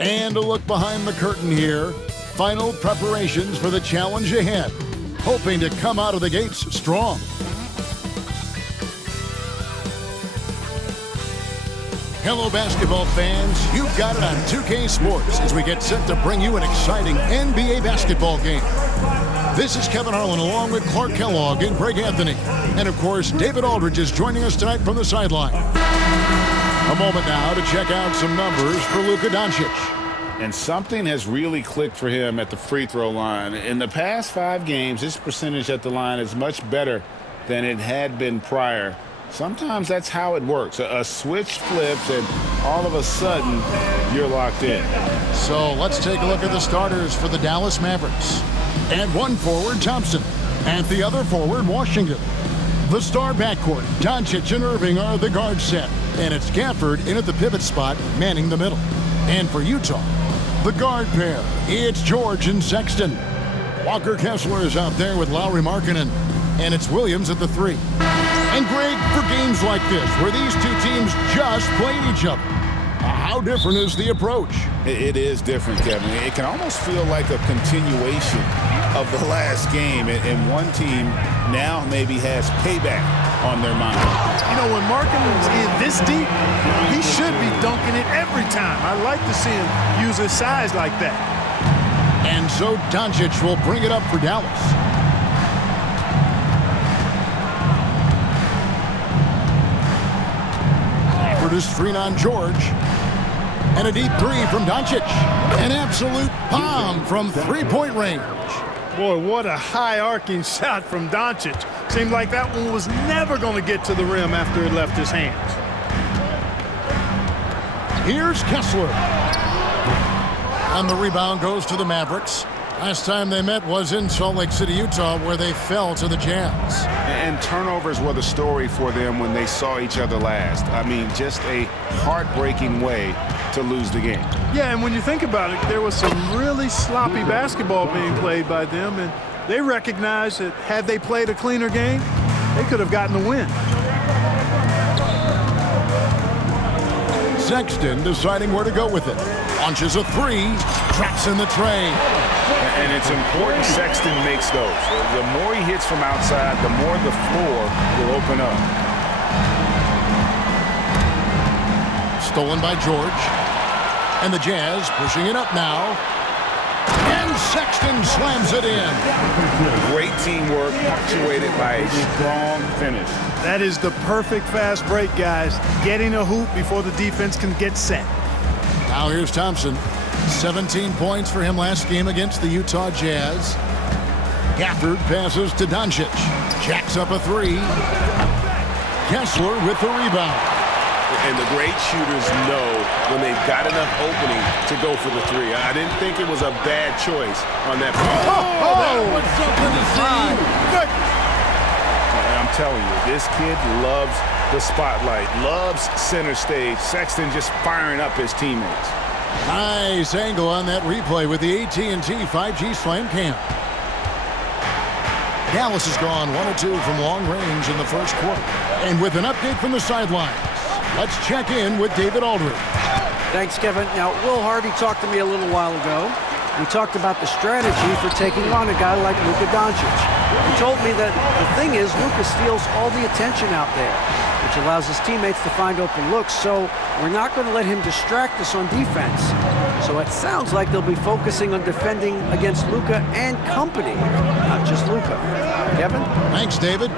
And a look behind the curtain here. Final preparations for the challenge ahead. Hoping to come out of the gates strong. Hello, basketball fans. You've got it on 2K Sports as we get set to bring you an exciting NBA basketball game. This is Kevin Harlan along with Clark Kellogg and Greg Anthony. And, of course, David Aldridge is joining us tonight from the sideline. A moment now to check out some numbers for Luka Doncic. And something has really clicked for him at the free throw line. In the past 5 games, his percentage at the line is much better than it had been prior. Sometimes that's how it works. A switch flips and all of a sudden you're locked in. So let's take a look at the starters for the Dallas Mavericks. And one forward, Thompson. And the other forward, Washington. The star backcourt, Doncic and Irving are the guard set. And it's Gafford in at the pivot spot, manning the middle. And for Utah, the guard pair, it's George and Sexton. Walker Kessler is out there with Lauri Markkanen. And it's Williams at the 3. And Greg, for games like this, where these two teams just played each other, how different is the approach? It is different, Kevin. It can almost feel like a continuation of the last game. And one team now maybe has payback on their mind. You know, when Markkanen's in this deep, he should be dunking it every time. I like to see him use his size like that. And so Doncic will bring it up for Dallas. His screen on George. And a deep 3 from Doncic. An absolute bomb from three-point range. Boy, what a high-arcing shot from Doncic. Seemed like that one was never going to get to the rim after it left his hands. Here's Kessler. And the rebound goes to the Mavericks. Last time they met was in Salt Lake City, Utah, where they fell to the Jazz. And turnovers were the story for them when they saw each other last. I mean, just a heartbreaking way to lose the game. Yeah, and when you think about it, there was some really sloppy basketball being played by them, and they recognized that had they played a cleaner game, they could have gotten the win. Sexton deciding where to go with it. Launches a 3, traps in the tray. And it's important Sexton makes those. The more he hits from outside, the more the floor will open up. Stolen by George. And the Jazz pushing it up now. And Sexton slams it in. Great teamwork punctuated by a strong finish. That is the perfect fast break, guys. Getting a hoop before the defense can get set. Now here's Thompson. 17 points for him last game against the Utah Jazz. Gafford passes to Doncic. Jacks up a 3. Kessler with the rebound. And the great shooters know when they've got enough opening to go for the 3. I didn't think it was a bad choice on that point. That was something to see. Good. I'm telling you, this kid loves the spotlight, loves center stage. Sexton just firing up his teammates. Nice angle on that replay with the AT&T 5G Slam Cam. Dallas has gone 1 of 2 from long range in the first quarter. And with an update from the sidelines, let's check in with David Aldridge. Thanks, Kevin. Now, Will Harvey talked to me a little while ago. We talked about the strategy for taking on a guy like Luka Doncic. He told me that the thing is Luka steals all the attention out there, which allows his teammates to find open looks, so we're not going to let him distract us on defense. So it sounds like they'll be focusing on defending against Luka and company, not just Luka. Kevin? Thanks, David.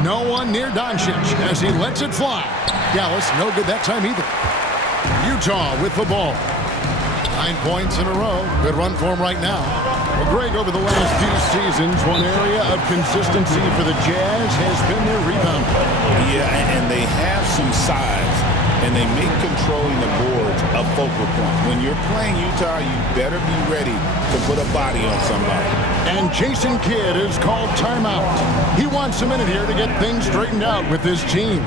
No one near Doncic as he lets it fly. Dallas no good that time either. Utah with the ball. 9 points in a row. Good run for him right now. Well, Greg, over the last few seasons, one area of consistency for the Jazz has been their rebound. Yeah, and they have some size, and they make controlling the boards a focal point. When you're playing Utah, you better be ready to put a body on somebody. And Jason Kidd is called timeout. He wants a minute here to get things straightened out with his team.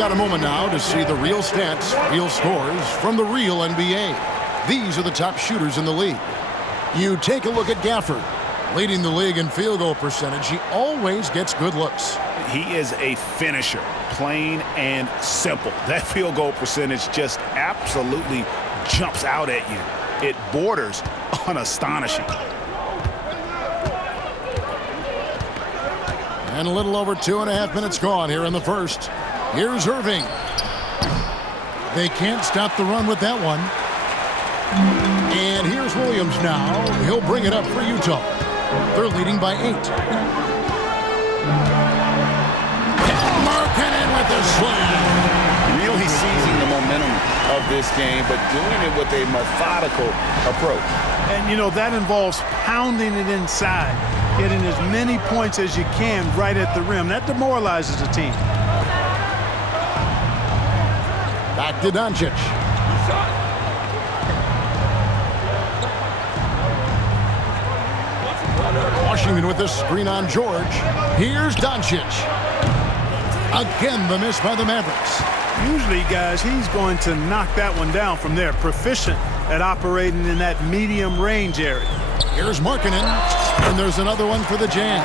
got a moment now to see the real stats, real scores from the real NBA. These are the top shooters in the league. You take a look at Gafford, leading the league in field goal percentage. He always gets good looks. He is a finisher, plain and simple. That field goal percentage just absolutely jumps out at you. It borders on astonishing. And a little over 2.5 minutes gone here in the first. Here's Irving. They can't stop the run with that one. And here's Williams now. He'll bring it up for Utah. They're leading by 8. Markkanen with the slam. Really seizing the momentum of this game, but doing it with a methodical approach. And, you know, that involves pounding it inside, getting as many points as you can right at the rim. That demoralizes a team. Back to Doncic. Washington with this screen on George. Here's Doncic. Again, the miss by the Mavericks. Usually, guys, he's going to knock that one down from there. Proficient at operating in that medium range area. Here's Markkanen, and there's another one for the Jazz.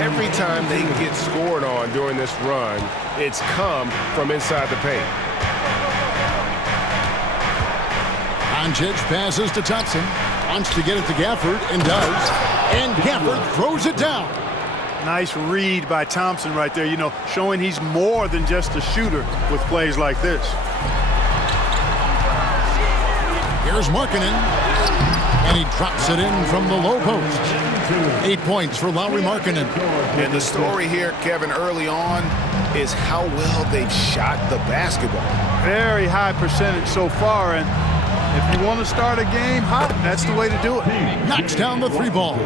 Every time they get scored on during this run, it's come from inside the paint. Doncic passes to Thompson. Wants to get it to Gafford, and does. And Gafford throws it down. Nice read by Thompson right there, you know, showing he's more than just a shooter with plays like this. Here's Markkanen, and he drops it in from the low post. 8 points for Lauri Markkanen. And the story here, Kevin, early on is how well they've shot the basketball. Very high percentage so far, and if you want to start a game hot, that's the way to do it. Knocks down the 3 ball.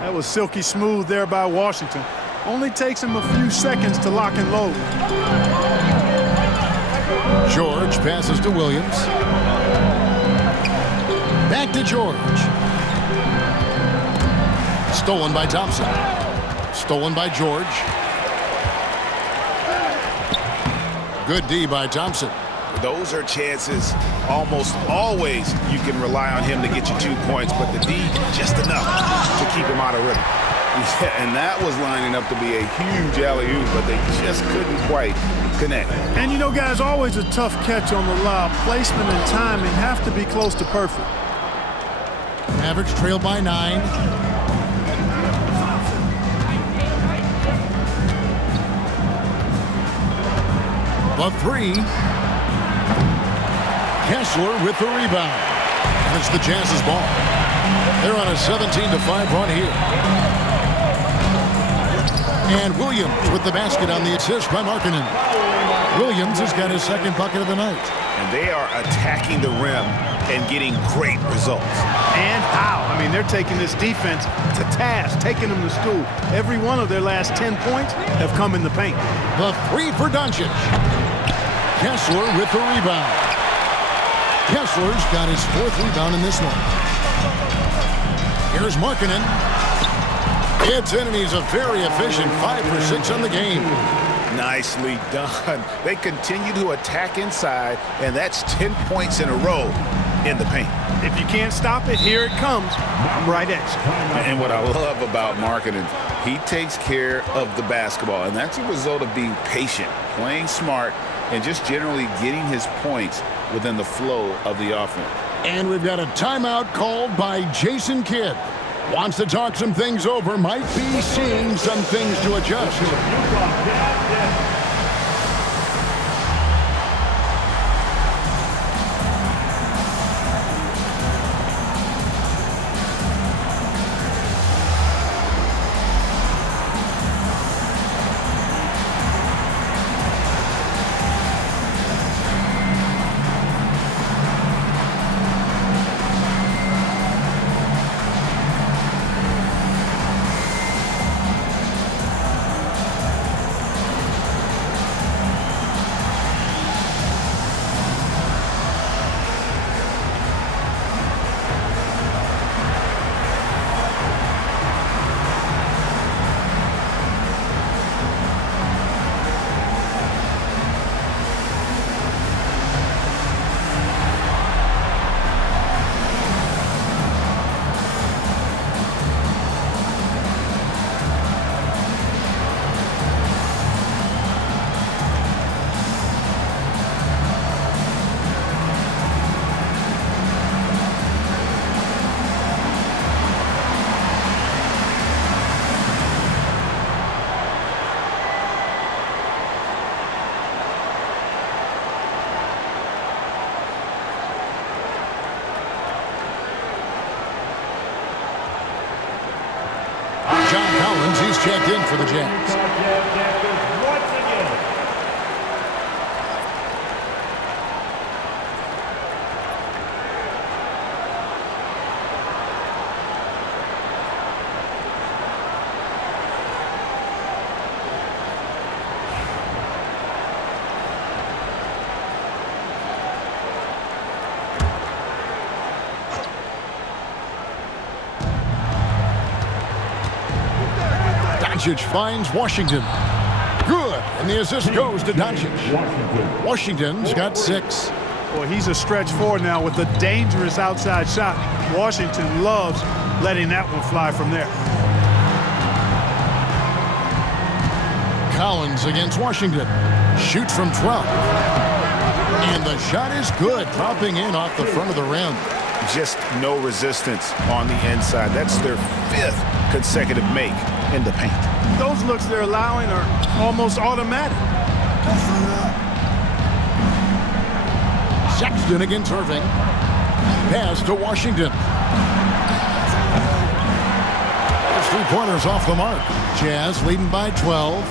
That was silky smooth there by Washington. Only takes him a few seconds to lock and load. George passes to Williams. Back to George. Stolen by Thompson. Stolen by George. Good D by Thompson. Those are chances almost always you can rely on him to get you 2 points, but the D just enough to keep him out of rhythm. And that was lining up to be a huge alley-oop, but they just couldn't quite connect. And you know, guys, always a tough catch on the lob. Placement and timing have to be close to perfect. Mavericks trail by 9. The 3. Kessler with the rebound. And it's the Jazz's ball. They're on a 17-5 run here. And Williams with the basket on the assist by Markkanen. Williams has got his second bucket of the night. And they are attacking the rim and getting great results. And how? I mean, they're taking this defense to task, taking them to school. Every one of their last 10 points have come in the paint. The 3 for Doncic. Kessler with the rebound. Kessler's got his 4th rebound in this one. Here's Markkanen. It's in, and he's a very efficient 5 for 6 on the game. Nicely done. They continue to attack inside, and that's 10 points in a row in the paint. If you can't stop it, here it comes. Right at you. And what I love about Markkanen, he takes care of the basketball, and that's a result of being patient, playing smart, and just generally getting his points within the flow of the offense. And we've got a timeout called by Jason Kidd. Wants to talk some things over, might be seeing some things to adjust. John Collins, he's checked in for the Jazz. Doncic finds Washington. Good. And the assist goes to Doncic. Washington's got 6. Boy, he's a stretch forward now with a dangerous outside shot. Washington loves letting that one fly from there. Collins against Washington. Shoots from 12. And the shot is good, dropping in off the front of the rim. Just no resistance on the inside. That's their 5th consecutive make in the paint. Those looks they're allowing are almost automatic. Sexton against Irving. Pass to Washington. There's 3-pointers off the mark. Jazz leading by 12.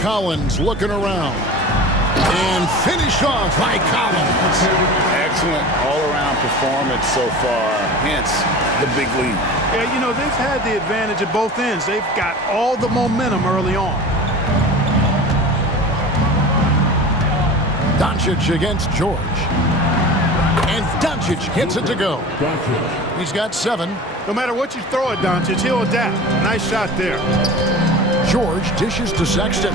Collins looking around. And finished off by Collins. Excellent all-around performance so far, hence the big lead. Yeah, you know, they've had the advantage at both ends. They've got all the momentum early on. Doncic against George. And Doncic gets it to go. He's got 7. No matter what you throw at Doncic, he'll adapt. Nice shot there. George dishes to Sexton.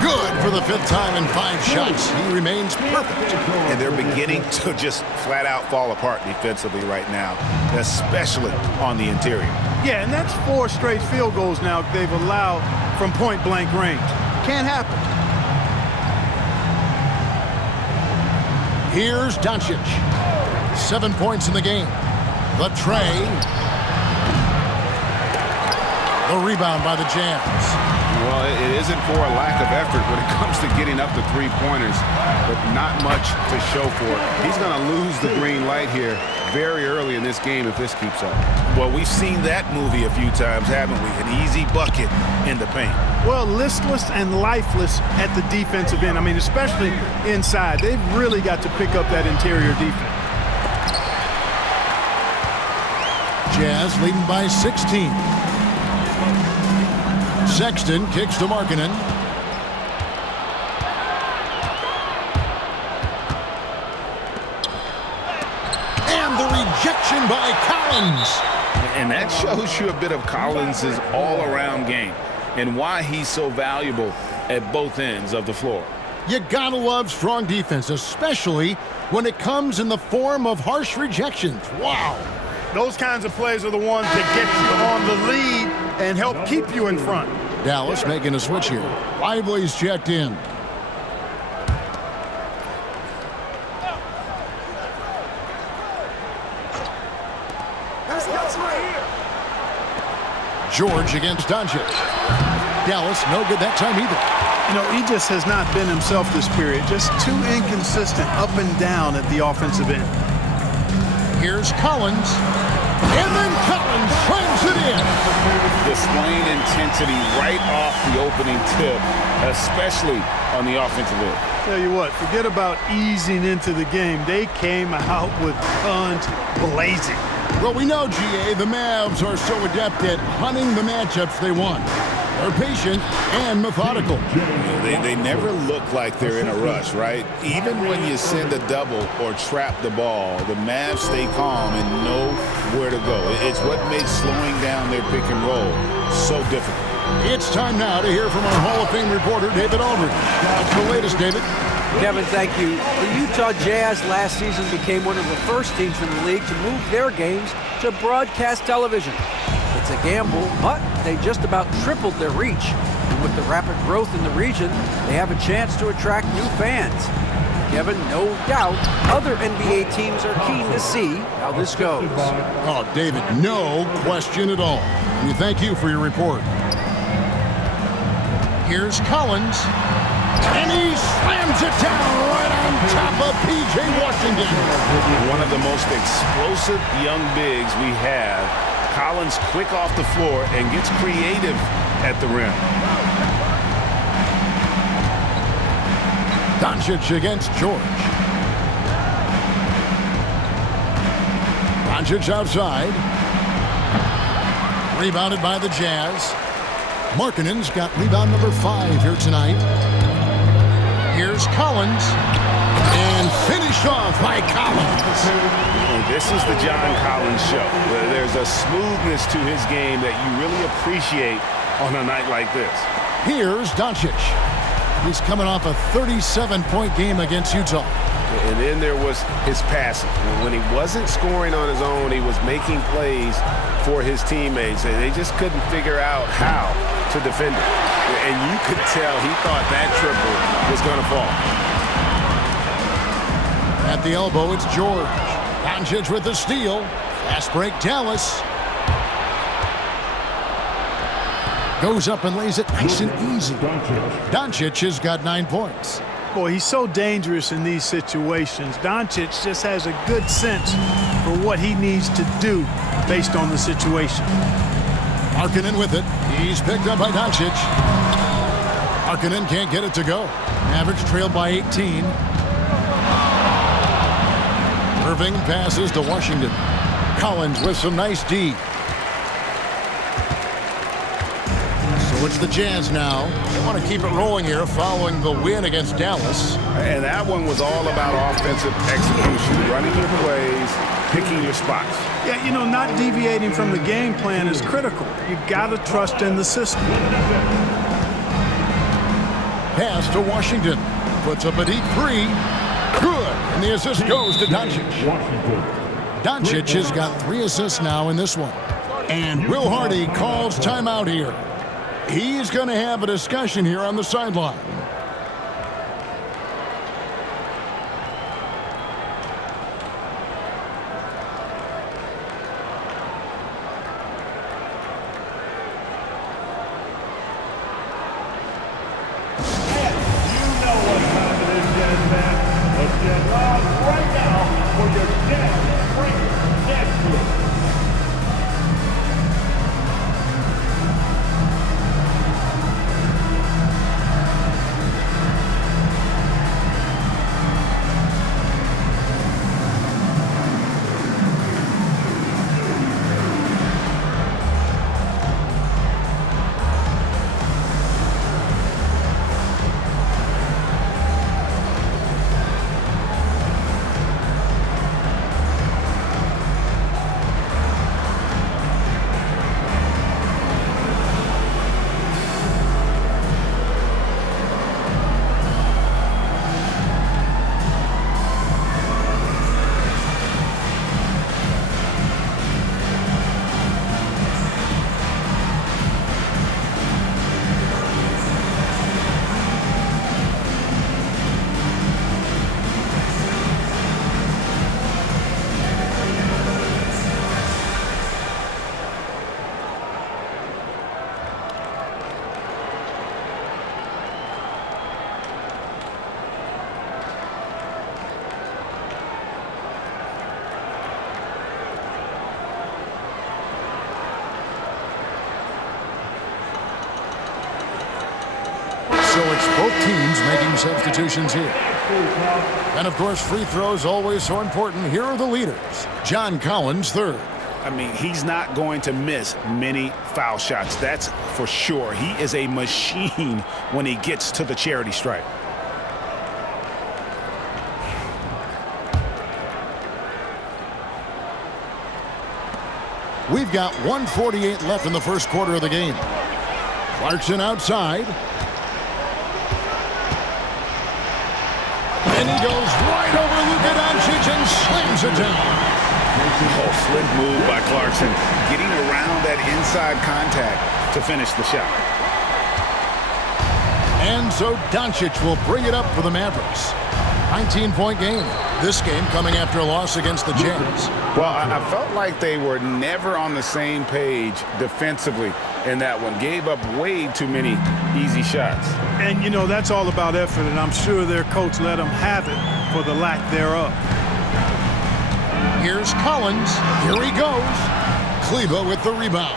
Good for the 5th time in 5 shots. He remains perfect. And they're beginning to just flat out fall apart defensively right now, especially on the interior. Yeah, and that's 4 straight field goals now they've allowed from point-blank range. Can't happen. Here's Doncic. 7 points in the game. The tray. The rebound by the Jazz. Well, it isn't for a lack of effort when it comes to getting up to 3-pointers, but not much to show for it. He's going to lose the green light here very early in this game if this keeps up. Well, we've seen that movie a few times, haven't we? An easy bucket in the paint. Well, listless and lifeless at the defensive end. I mean, especially inside. They've really got to pick up that interior defense. Jazz leading by 16. Sexton kicks to Markkanen. And the rejection by Collins. And that shows you a bit of Collins' all-around game and why he's so valuable at both ends of the floor. You gotta love strong defense, especially when it comes in the form of harsh rejections. Wow. Those kinds of plays are the ones that get you on the lead and help keep you in front. Dallas making a switch here. Lively's checked in. George against Doncic. Dallas, no good that time either. You know, he just has not been himself this period. Just too inconsistent up and down at the offensive end. Here's Collins. And then Collins slams it in. Displaying intensity right off the opening tip, especially on the offensive end. Tell you what, forget about easing into the game. They came out with guns blazing. Well, we know, GA, the Mavs are so adept at hunting the matchups they want. They're patient and methodical. They never look like they're in a rush, right? Even when you send a double or trap the ball, the Mavs stay calm and know where to go. It's what makes slowing down their pick and roll so difficult. It's time now to hear from our Hall of Fame reporter, David Aldridge. What's the latest, David? Kevin, thank you. The Utah Jazz last season became one of the first teams in the league to move their games to broadcast television. It's a gamble, but they just about tripled their reach. And with the rapid growth in the region, they have a chance to attract new fans. Kevin, no doubt, other NBA teams are keen to see how this goes. Oh, David, no question at all. And we thank you for your report. Here's Collins. And he slams it down right on top of P.J. Washington. One of the most explosive young bigs we have. Colin's quick off the floor and gets creative at the rim. Doncic against George. Doncic outside. Rebounded by the Jazz. Markkanen's got rebound number 5 here tonight. Here's Collins. And finished off by Collins. This is the John Collins show. There's a smoothness to his game that you really appreciate on a night like this. Here's Doncic. He's coming off a 37-point game against Utah. And then there was his passing. When he wasn't scoring on his own, he was making plays for his teammates. And they just couldn't figure out how to defend it. And you could tell he thought that triple was going to fall. At the elbow, it's George. Doncic with the steal. Fast break, Dallas. Goes up and lays it nice and easy. Doncic has got 9 points. Boy, he's so dangerous in these situations. Doncic just has a good sense for what he needs to do based on the situation. Markkanen with it. He's picked up by Doncic. Markkanen can't get it to go. Mavericks trailed by 18. Irving passes to Washington. Collins with some nice D. So it's the Jazz now. They want to keep it rolling here following the win against Dallas. And that one was all about offensive execution, running your plays, picking your spots. Yeah, you know, not deviating from the game plan is critical. You got to trust in the system. Pass to Washington. Puts up a deep 3. Good. And the assist goes to Doncic. Doncic has got 3 assists now in this one. And Will Hardy calls timeout here. He's going to have a discussion here on the sideline. So it's both teams making substitutions here. And, of course, free throws always so important. Here are the leaders. John Collins, 3rd. I mean, he's not going to miss many foul shots. That's for sure. He is a machine when he gets to the charity stripe. We've got 1:48 left in the first quarter of the game. Clarkson outside. And he goes right over Luka Doncic and slams it down. Oh, slick move by Clarkson, getting around that inside contact to finish the shot. And so Doncic will bring it up for the Mavericks. 19-point game. This game coming after a loss against the Jazz. Well, I felt like they were never on the same page defensively in that one. Gave up way too many easy shots. And, you know, that's all about effort, and I'm sure their coach let them have it for the lack thereof. Here's Collins. Here he goes. Kleba with the rebound.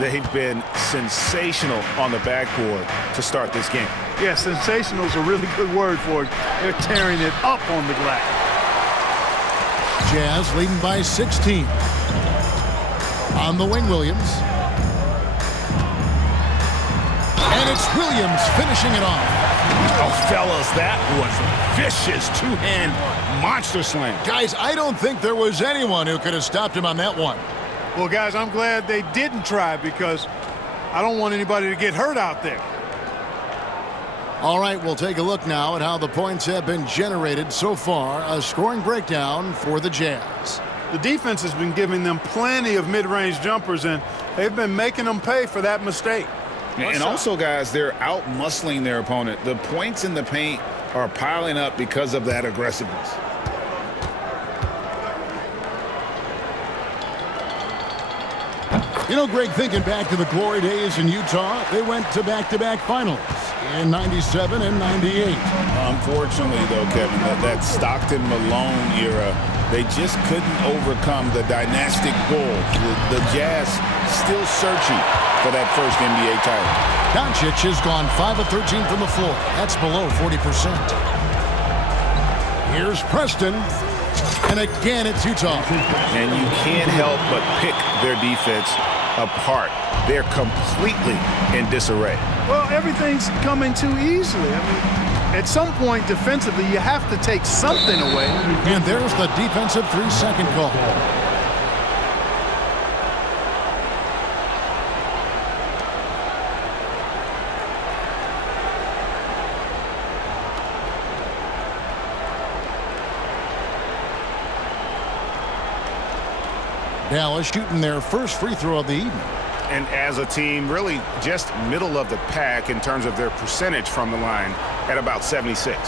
They've been sensational on the backboard to start this game. Yeah, sensational is a really good word for it. They're tearing it up on the glass. Jazz leading by 16. On the wing, Williams. And it's Williams finishing it off. Oh, fellas, that was a vicious two-hand monster slam. Guys, I don't think there was anyone who could have stopped him on that one. Well, guys, I'm glad they didn't try because I don't want anybody to get hurt out there. All right, we'll take a look now at how the points have been generated so far. A scoring breakdown for the Jazz. The defense has been giving them plenty of mid-range jumpers, and they've been making them pay for that mistake. And also, guys, they're out-muscling their opponent. The points in the paint are piling up because of that aggressiveness. You know, Greg, thinking back to the glory days in Utah, they went to back-to-back finals in 97 and 98. Unfortunately, though, Kevin, that Stockton-Malone era, they just couldn't overcome the dynastic Bulls. The Jazz still searching for that first NBA title. Doncic has gone 5 of 13 from the floor. That's below 40%. Here's Preston. And again, it's Utah. And you can't help but pick their defense apart. They're completely in disarray. Well, everything's coming too easily. I mean, at some point defensively, you have to take something away. And there's the defensive 3-second call. Dallas shooting their first free throw of the evening. And as a team, really just middle of the pack in terms of their percentage from the line at about 76.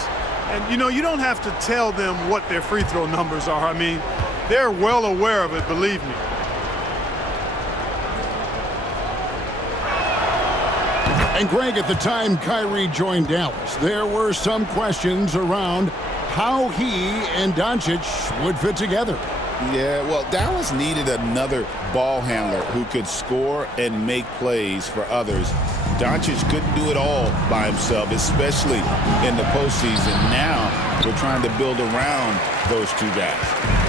And, you know, you don't have to tell them what their free throw numbers are. I mean, they're well aware of it, believe me. And, Greg, at the time Kyrie joined Dallas, there were some questions around how he and Doncic would fit together. Yeah, well, Dallas needed another ball handler who could score and make plays for others. Doncic couldn't do it all by himself, especially in the postseason. Now we're trying to build around those two guys.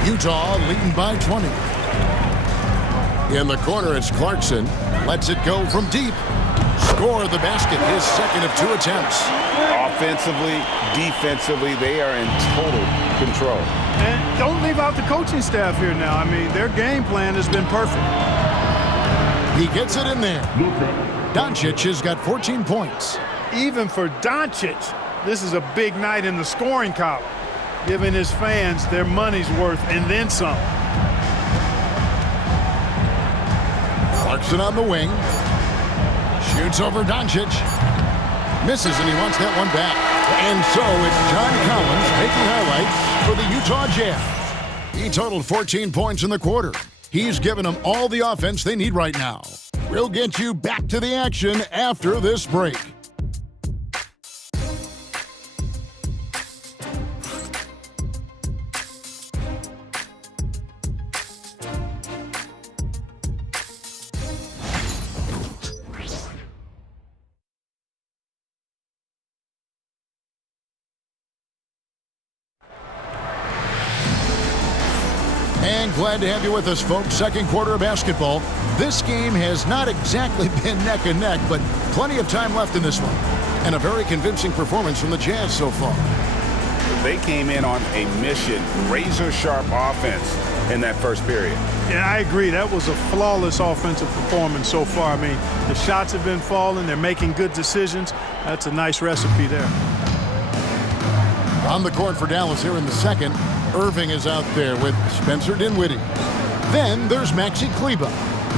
Utah leading by 20. In the corner, it's Clarkson. Lets it go from deep. Score the basket, his second of 2 attempts. Offensively, defensively, they are in total control. And don't leave out the coaching staff here now. I mean, their game plan has been perfect. He gets it in there. Doncic has got 14 points. Even for Doncic, this is a big night in the scoring column, giving his fans their money's worth and then some. Clarkson on the wing. Shoots over Doncic. Misses, and he wants that one back. And so it's John Collins making highlights for the Utah Jazz. He totaled 14 points in the quarter. He's given them all the offense they need right now. We'll get you back to the action after this break. And glad to have you with us, folks. Second quarter of basketball. This game has not exactly been neck and neck, but plenty of time left in this one. And a very convincing performance from the Jazz so far. They came in on a mission, razor-sharp offense in that first period. Yeah, I agree. That was a flawless offensive performance so far. I mean, the shots have been falling. They're making good decisions. That's a nice recipe there. On the court for Dallas here in the second, Irving is out there with Spencer Dinwiddie. Then there's Maxi Kleba.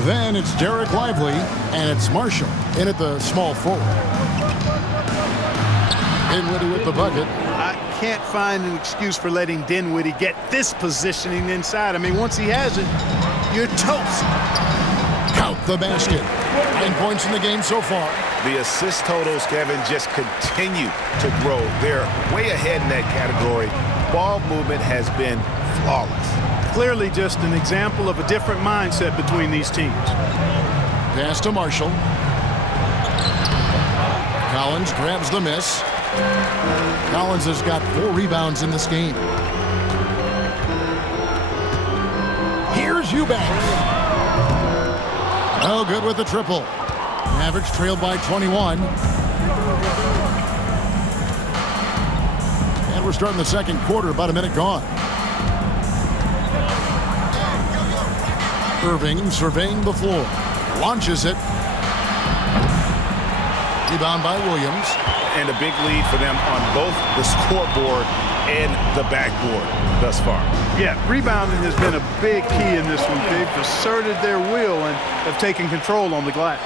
Then it's Derek Lively, and it's Marshall in at the small forward. Dinwiddie with the bucket. I can't find an excuse for letting Dinwiddie get this positioning inside. I mean, once he has it, you're toast. Count the basket. 9 points in the game so far. The assist totals, Kevin, just continue to grow. They're way ahead in that category. Ball movement has been flawless. Clearly just an example of a different mindset between these teams. Pass to Marshall. Collins grabs the miss. Collins has got 4 rebounds in this game. Here's Eubanks. No good with the triple. Mavericks trailed by 21. And we're starting the second quarter, about a minute gone. Irving surveying the floor. Launches it. Rebound by Williams. And a big lead for them on both the scoreboard and the backboard thus far. Yeah, rebounding has been a big key in this one. They've asserted their will and have taken control on the glass.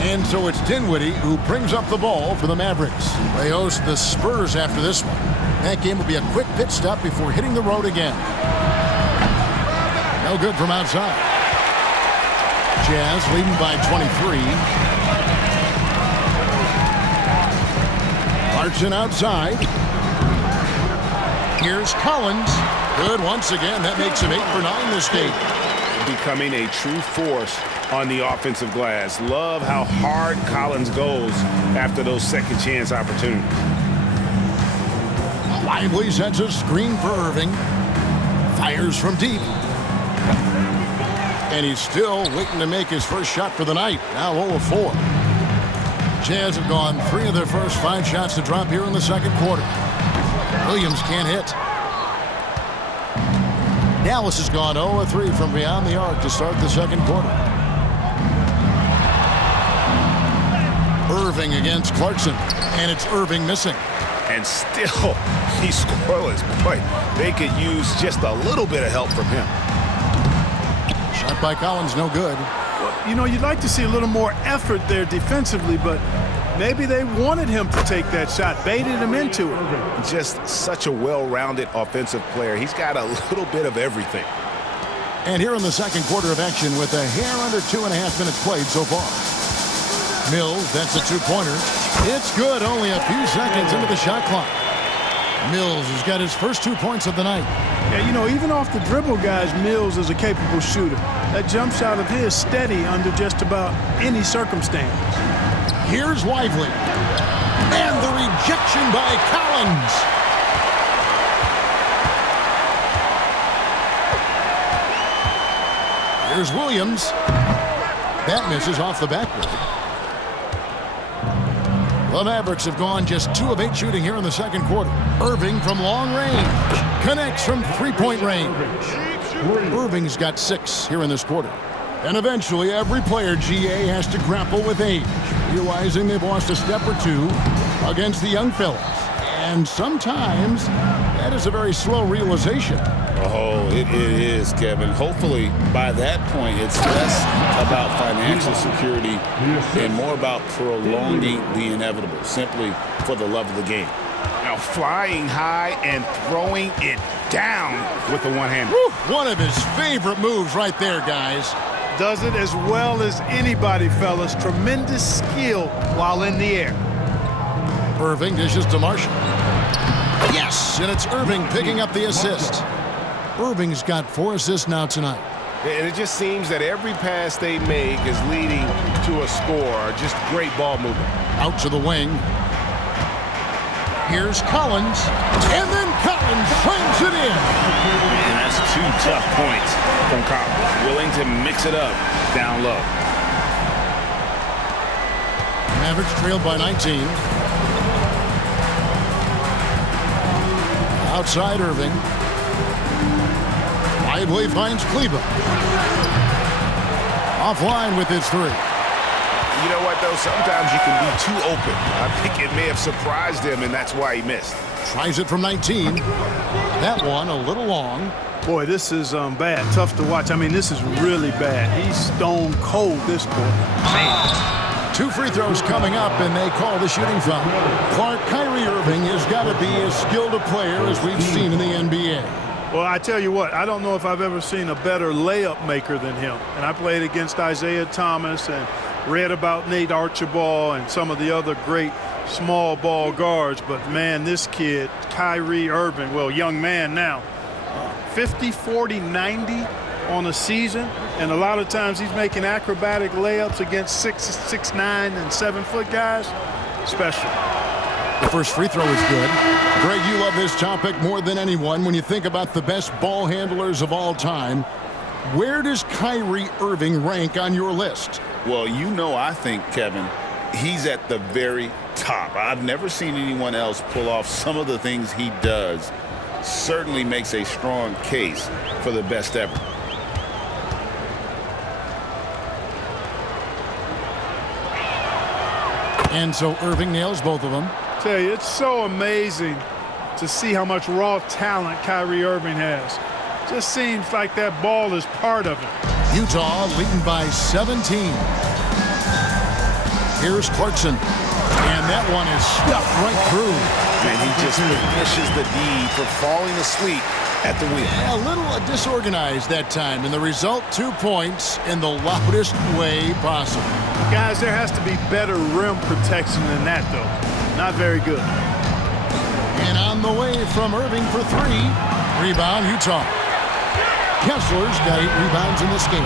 And so it's Dinwiddie who brings up the ball for the Mavericks. They host the Spurs after this one. That game will be a quick pit stop before hitting the road again. No good from outside. Jazz leading by 23. Clarkson outside. Here's Collins. Good once again. That makes him 8 for 9 this game. Becoming a true force on the offensive glass. Love how hard Collins goes after those second chance opportunities. Lively sets a screen for Irving. Fires from deep. And he's still waiting to make his first shot for the night. Now 0 of 4. Jazz have gone 3 of their first 5 shots to drop here in the second quarter. Williams can't hit. Dallas has gone 0 of 3 from beyond the arc to start the second quarter. Irving against Clarkson, and it's Irving missing. And still, he's scoreless. Boy, they could use just a little bit of help from him. Shot by Collins, no good. You know, you'd like to see a little more effort there defensively, but maybe they wanted him to take that shot, baited him into it. Just such a well-rounded offensive player. He's got a little bit of everything. And here in the second quarter of action with a hair under 2.5 minutes played so far. Mills, that's a 2-pointer. It's good, only a few seconds into the shot clock. Mills has got his first 2 points of the night. Yeah, you know, even off the dribble, guys, Mills is a capable shooter. That jump shot of his steady under just about any circumstance. Here's Lively. And the rejection by Collins. Here's Williams. That misses off the backboard. The Mavericks have gone just 2 of 8 shooting here in the second quarter. Irving from long range. Connects from 3-point range. Irving's got 6 here in this quarter. And eventually, every player, GA, has to grapple with age, realizing they've lost a step or 2 against the young fellas. And sometimes, that is a very slow realization. Oh, it is, Kevin. Hopefully, by that point, it's less about financial security and more about prolonging the inevitable, simply for the love of the game. Now, flying high and throwing it down with the one hand. One of his favorite moves right there, guys. Does it as well as anybody, fellas. Tremendous skill while in the air. Irving dishes to Marshall. Yes, and it's Irving picking up the assist. Irving's got 4 assists now tonight. And it just seems that every pass they make is leading to a score. Just great ball movement. Out to the wing. Here's Collins. And then Collins slams it in. And that's 2 tough points from Collins. Willing to mix it up down low. Mavericks trailed by 19. Outside Irving. Lively finds Kleber. Offline with his 3. You know what, though? Sometimes you can be too open. I think it may have surprised him, and that's why he missed. Tries it from 19. That one a little long. Boy, this is bad. Tough to watch. I mean, this is really bad. He's stone cold this quarter. Man. 2 free throws coming up, and they call the shooting foul. Kyrie Irving has got to be as skilled a player as we've seen in the NBA. Well, I tell you what, I don't know if I've ever seen a better layup maker than him. And I played against Isaiah Thomas and read about Nate Archibald and some of the other great small ball guards. But, man, this kid, Kyrie Irving, well, young man now, 50, 40, 90 on a season. And a lot of times he's making acrobatic layups against 6'9" and 7-foot guys. Special. The first free throw is good. Greg, you love this topic more than anyone. When you think about the best ball handlers of all time, where does Kyrie Irving rank on your list? Well, I think, Kevin, he's at the very top. I've never seen anyone else pull off some of the things he does. Certainly makes a strong case for the best ever. And so Irving nails both of them. Tell you, it's so amazing to see how much raw talent Kyrie Irving has. Just seems like that ball is part of it. Utah leading by 17. Here's Clarkson. And that one is stuffed right through. And he just finishes the D for falling asleep at the wheel. A little disorganized that time. And the result, 2 points in the loudest way possible. Guys, there has to be better rim protection than that, though. Not very good. And on the way from Irving for 3. Rebound, Utah. Kessler's got 8 rebounds in this game.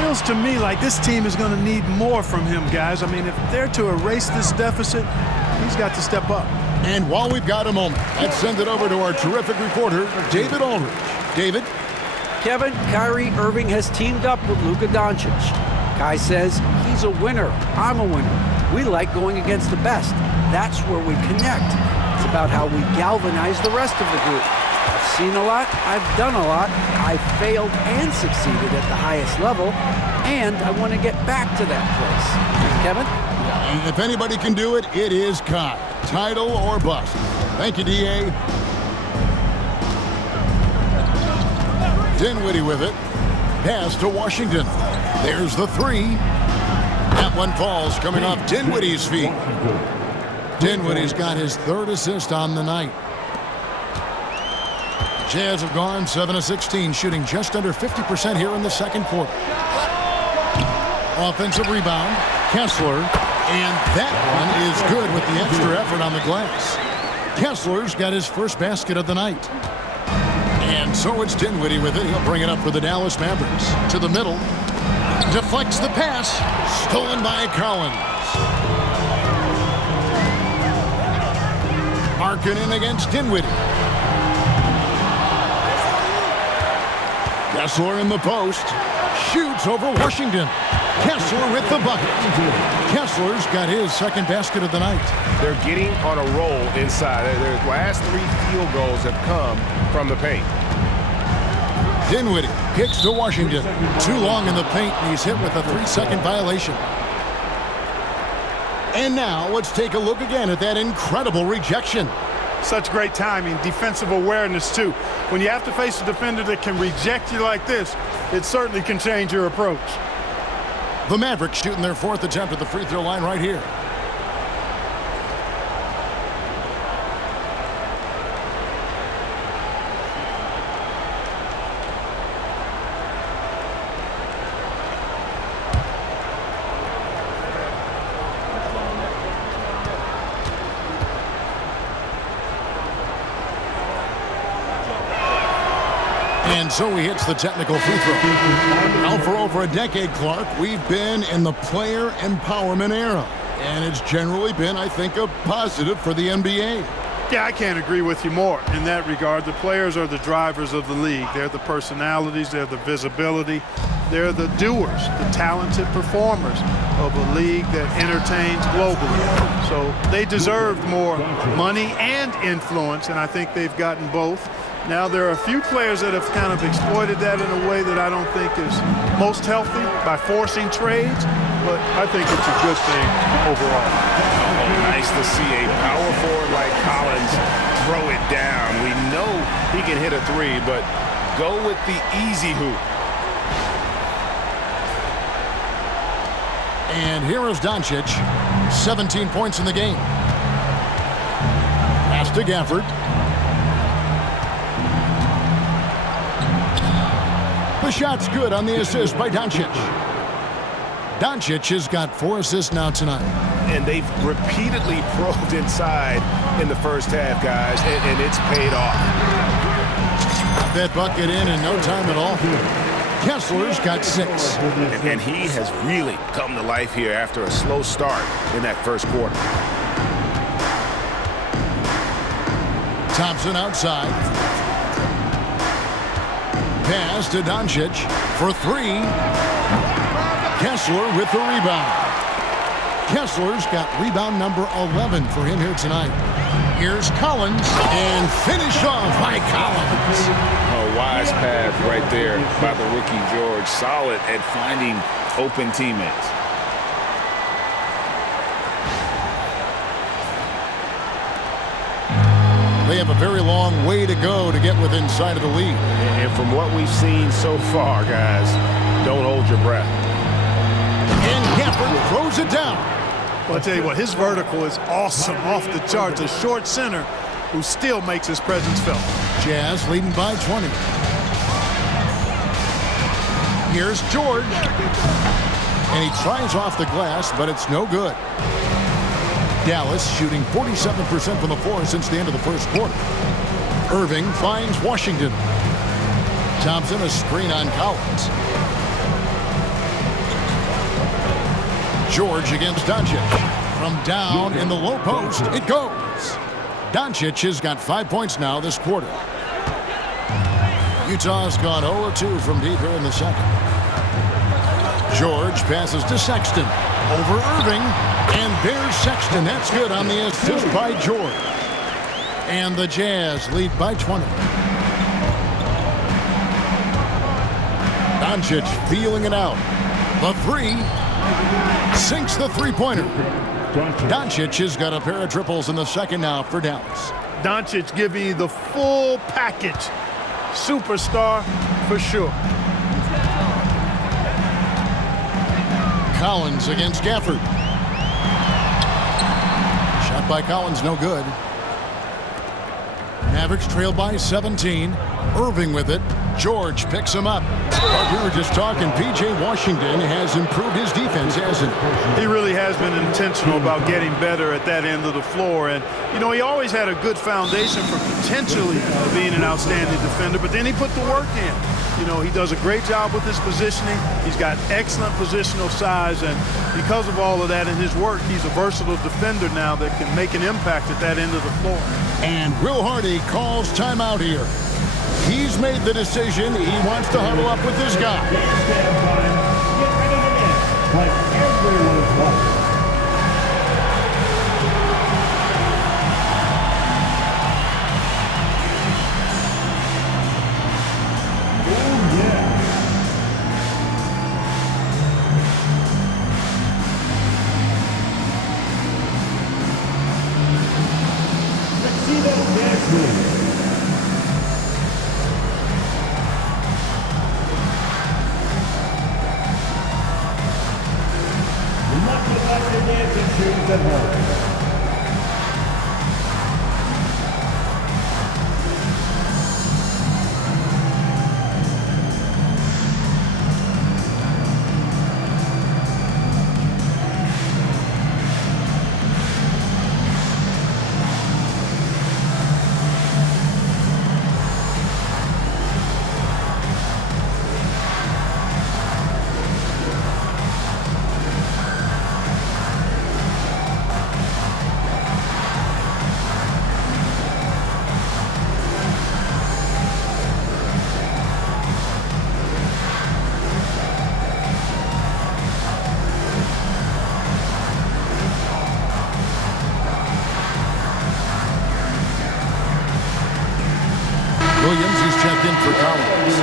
Feels to me like this team is going to need more from him, guys. I mean, if they're to erase this deficit, he's got to step up. And while we've got a moment, let's send it over to our terrific reporter, David Aldridge. David? Kevin, Kyrie Irving has teamed up with Luka Doncic. Kai says he's a winner. I'm a winner. We like going against the best. That's where we connect. It's about how we galvanize the rest of the group. I've seen a lot. I've done a lot. I've failed and succeeded at the highest level, and I want to get back to that place. Kevin? And if anybody can do it, it is Kai. Title or bust. Thank you, D.A. Dinwiddie with it. Pass to Washington. There's the 3. That one falls coming off Dinwiddie's feet. Dinwiddie's got his 3rd assist on the night. Jazz have gone 7 of 16, shooting just under 50% here in the second quarter. Offensive rebound, Kessler, and that one is good with the extra effort on the glass. Kessler's got his first basket of the night. And so it's Dinwiddie with it. He'll bring it up for the Dallas Mavericks. To the middle. Deflects the pass. Stolen by Colin. Marking against Dinwiddie. Kessler in the post. Shoots over Washington. Kessler with the bucket. Kessler's got his second basket of the night. They're getting on a roll inside. Their last 3 field goals have come from the paint. Dinwiddie kicks to Washington. Too long in the paint, and he's hit with a 3-second violation. And now let's take a look again at that incredible rejection. Such great timing, defensive awareness, too. When you have to face a defender that can reject you like this, it certainly can change your approach. The Mavericks shooting their 4th attempt at the free throw line right here. And so he hits the technical free throw. Now for over a decade, Clark, we've been in the player empowerment era. And it's generally been, I think, a positive for the NBA. Yeah, I can't agree with you more in that regard. The players are the drivers of the league. They're the personalities. They're the visibility. They're the doers, the talented performers of a league that entertains globally. So they deserved more money and influence, and I think they've gotten both. Now, there are a few players that have kind of exploited that in a way that I don't think is most healthy by forcing trades, but I think it's a good thing overall. Nice to see a power forward like Collins throw it down. We know he can hit a 3, but go with the easy hoop. And here is Doncic, 17 points in the game. Pass to Gafford. The shot's good on the assist by Doncic. Doncic has got 4 assists now tonight. And they've repeatedly probed inside in the first half, guys, and it's paid off. That bucket in no time at all. Kessler's got 6. And he has really come to life here after a slow start in that first quarter. Thompson outside. Pass to Doncic for 3. Kessler with the rebound. Kessler's got rebound number 11 for him here tonight. Here's Collins, and finish off by Collins. A wise pass right there by the rookie George. Solid at finding open teammates. They have a very long way to go to get within sight of the lead. And from what we've seen so far, guys, don't hold your breath. And Gafford throws it down. Well, I'll tell you what, his vertical is awesome, off the charts. A short center who still makes his presence felt. Jazz leading by 20. Here's George. And he tries off the glass, but it's no good. Dallas shooting 47% from the floor since the end of the first quarter. Irving finds Washington. Thompson a screen on Collins. George against Doncic. From down in the low post, it goes. Doncic has got 5 points now this quarter. Utah's gone 0-2 from deep here in the second. George passes to Sexton. Over Irving. And there's Sexton. That's good on the assist by George. And the Jazz lead by 20. Doncic feeling it out. The 3. Sinks the three-pointer. Doncic has got a pair of triples in the second now for Dallas. Doncic giving you the full package. Superstar for sure. Collins against Gafford. Shot by Collins, no good. Mavericks trail by 17. Irving with it. George picks him up. But we were just talking, P.J. Washington has improved his defense, hasn't he? He really has been intentional about getting better at that end of the floor. And, you know, he always had a good foundation for potentially being an outstanding defender, but then he put the work in. You know, he does a great job with his positioning. He's got excellent positional size, and because of all of that in his work, he's a versatile defender now that can make an impact at that end of the floor. And Will Hardy calls timeout here. He's made the decision. He wants to huddle up with this guy. Williams is checked in for Collins.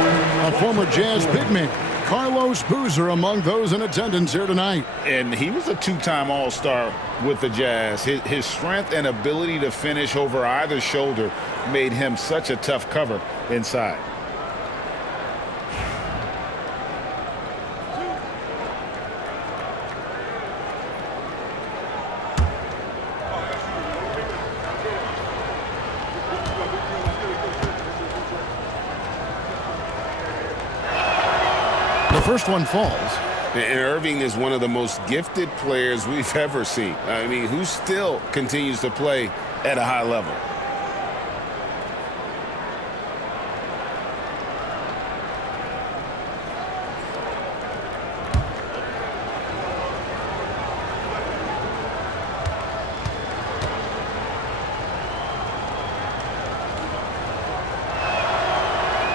A former Jazz big man, Carlos Boozer, among those in attendance here tonight. And he was a two-time All-Star with the Jazz. His strength and ability to finish over either shoulder made him such a tough cover inside. The first one falls. And Irving is one of the most gifted players we've ever seen. I mean, who still continues to play at a high level.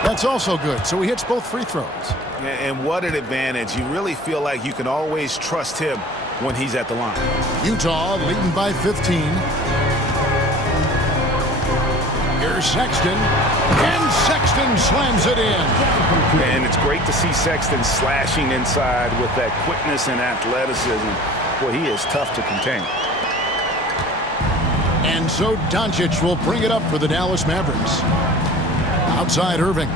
That's also good, so he hits both free throws. And what an advantage. You really feel like you can always trust him when he's at the line. Utah leading by 15. Here's Sexton, and Sexton slams it in. And it's great to see Sexton slashing inside with that quickness and athleticism. Boy, he is tough to contain. And so Doncic will bring it up for the Dallas Mavericks. Outside Irving.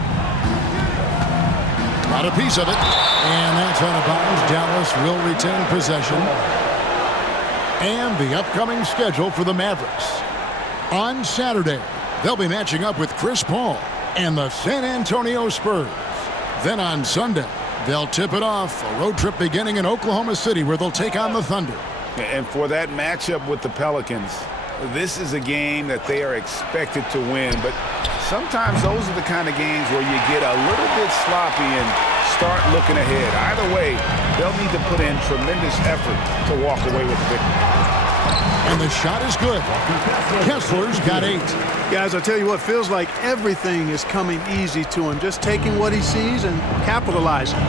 Got a piece of it. And that's out of bounds. Dallas will retain possession. And the upcoming schedule for the Mavericks. On Saturday, they'll be matching up with Chris Paul and the San Antonio Spurs. Then on Sunday, they'll tip it off. A road trip beginning in Oklahoma City where they'll take on the Thunder. And for that matchup with the Pelicans, this is a game that they are expected to win. But sometimes those are the kind of games where you get a little bit sloppy and start looking ahead. Either way, they'll need to put in tremendous effort to walk away with the victory. And the shot is good. Kessler's got 8. Guys, I tell you what, feels like everything is coming easy to him. Just taking what he sees and capitalizing.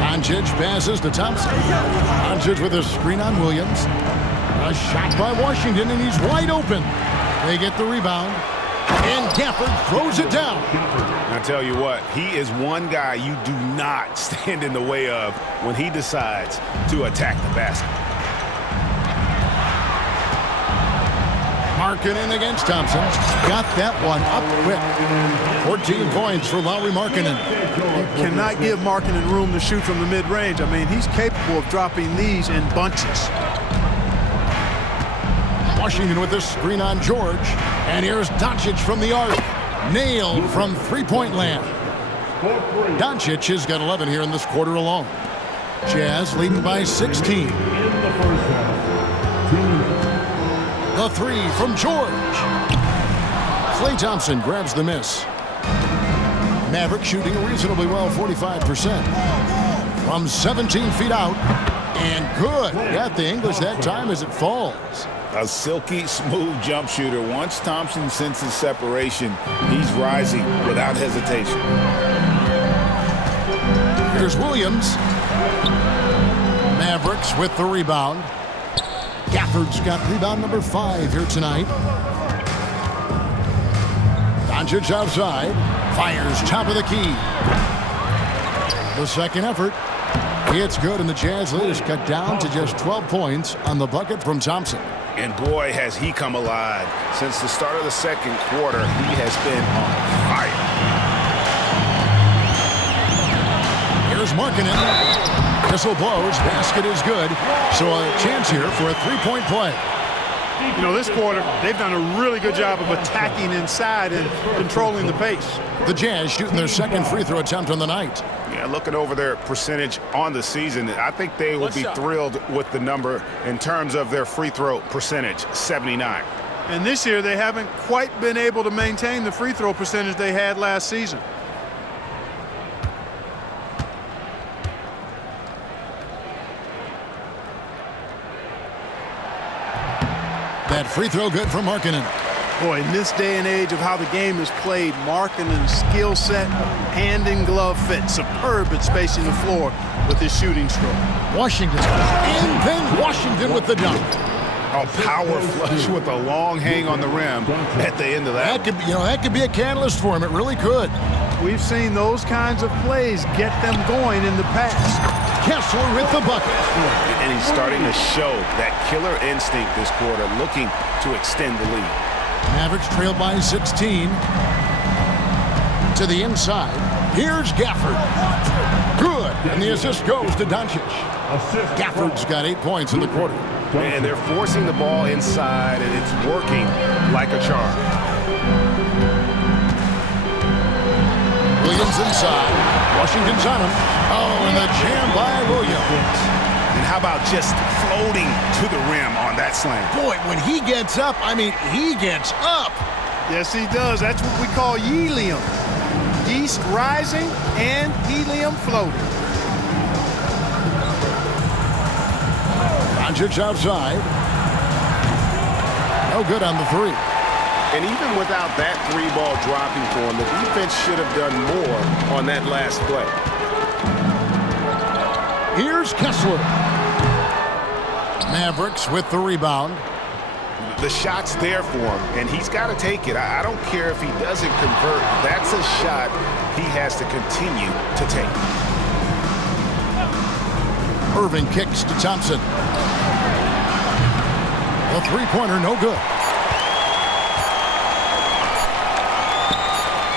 Doncic passes to Thompson. Doncic with a screen on Williams. A shot by Washington, and he's wide open. They get the rebound, and Gafford throws it down. I tell you what, he is one guy you do not stand in the way of when he decides to attack the basket. Markkanen against Thompson. Got that one up quick. 14 points for Lauri Markkanen. You cannot give Markkanen room to shoot from the mid-range. I mean, he's capable of dropping these in bunches. Washington with a screen on George. And here's Doncic from the arc. Nailed from three-point land. Doncic has got 11 here in this quarter alone. Jazz leading by 16. The three from George. Klay Thompson grabs the miss. Mavericks shooting reasonably well, 45%. From 17 feet out. And good. Got the English that time as it falls. A silky smooth jump shooter. Once Thompson senses separation, he's rising without hesitation. Here's Williams. Mavericks with the rebound. Gafford's got rebound number 5 here tonight. Doncic outside. Fires top of the key. The second effort. It's good, and the Jazz lead is cut down to just 12 points on the bucket from Thompson. And boy, has he come alive. Since the start of the second quarter, he has been on fire. Here's Markkanen. Whistle blows. Basket is good. So a chance here for a three-point play. You know, this quarter, they've done a really good job of attacking inside and controlling the pace. The Jazz shooting their second free throw attempt on the night. Yeah, looking over their percentage on the season, I think they will be thrilled with the number in terms of their free throw percentage, 79. And this year, they haven't quite been able to maintain the free throw percentage they had last season. That free throw good for Markkanen. Boy, in this day and age of how the game is played, Markkanen's skill set, hand and glove fit, superb at spacing the floor with his shooting stroke. Washington, and then Washington with the dunk. A power flush with a long hang on the rim at the end of that. That could be a catalyst for him. It really could. We've seen those kinds of plays get them going in the past. Kessler with the bucket. And he's starting to show that killer instinct this quarter, looking to extend the lead. Mavericks trail by 16. To the inside. Here's Gafford. Good. And the assist goes to Doncic. Gafford's got 8 points in the quarter. And they're forcing the ball inside, and it's working like a charm. Williams inside. Washington's on him. Oh, and the jam by Williams. And how about just floating to the rim on that slam? Boy, when he gets up, I mean, he gets up. Yes, he does. That's what we call helium. Yeast rising and helium floating. Doncic outside. No good on the three. And even without that three ball dropping for him, the defense should have done more on that last play. Here's Kessler. Mavericks with the rebound. The shot's there for him, and he's got to take it. I don't care if he doesn't convert. That's a shot he has to continue to take. Irving kicks to Thompson. The three-pointer, no good.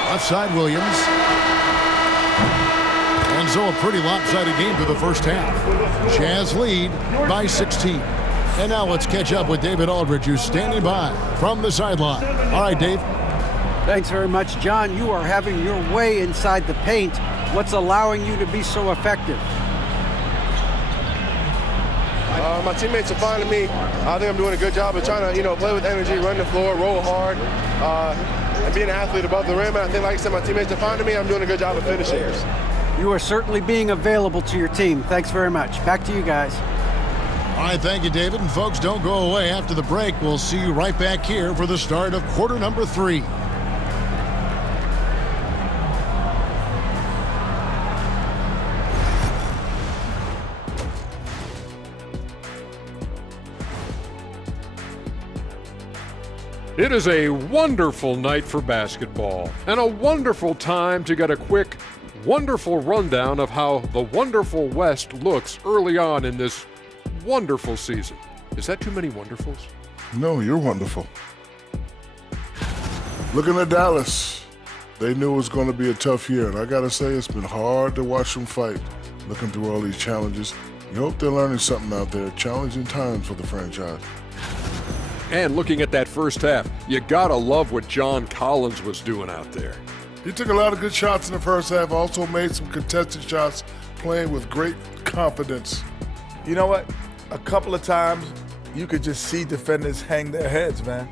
Left side, Williams. And so a pretty lopsided game for the first half. Jazz lead by 16. And now let's catch up with David Aldridge, who's standing by from the sideline. All right, Dave. Thanks very much, John. You are having your way inside the paint. What's allowing you to be so effective? My teammates are finding me. I think I'm doing a good job of trying to, play with energy, run the floor, roll hard, and be an athlete above the rim. And I think, like I said, my teammates are finding me. I'm doing a good job of finishing. You are certainly being available to your team. Thanks very much. Back to you guys. All right, thank you, David. And folks, don't go away. After the break, we'll see you right back here for the start of quarter number 3. It is a wonderful night for basketball and a wonderful time to get a quick, wonderful rundown of how the wonderful West looks early on in this wonderful season. Is that too many wonderfuls? No, you're wonderful. Looking at Dallas, they knew it was going to be a tough year, and I got to say it's been hard to watch them fight, looking through all these challenges. You hope they're learning something out there. Challenging times for the franchise. And looking at that first half, you gotta love what John Collins was doing out there. He took a lot of good shots in the first half, also made some contested shots, playing with great confidence. You know what? A couple of times, you could just see defenders hang their heads, man.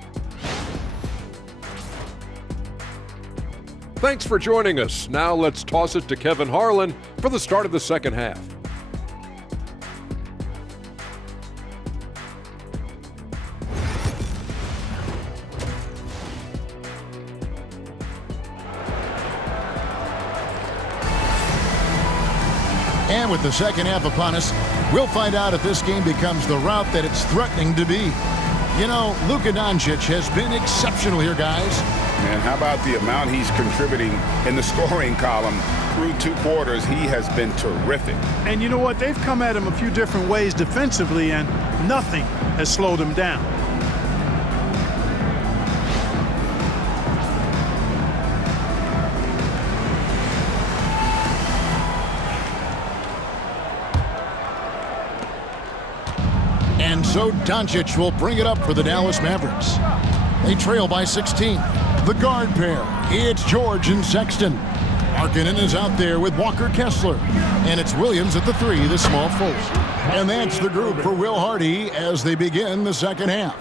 Thanks for joining us. Now let's toss it to Kevin Harlan for the start of the second half. And with the second half upon us, we'll find out if this game becomes the route that it's threatening to be. You know, Luka Doncic has been exceptional here, guys. And how about the amount he's contributing in the scoring column through 2 quarters? He has been terrific. And you know what? They've come at him a few different ways defensively, and nothing has slowed him down. And so Doncic will bring it up for the Dallas Mavericks. They trail by 16. The guard pair, it's George and Sexton. Markkanen is out there with Walker Kessler. And it's Williams at the 3, the small forward. And that's the group for Will Hardy as they begin the second half.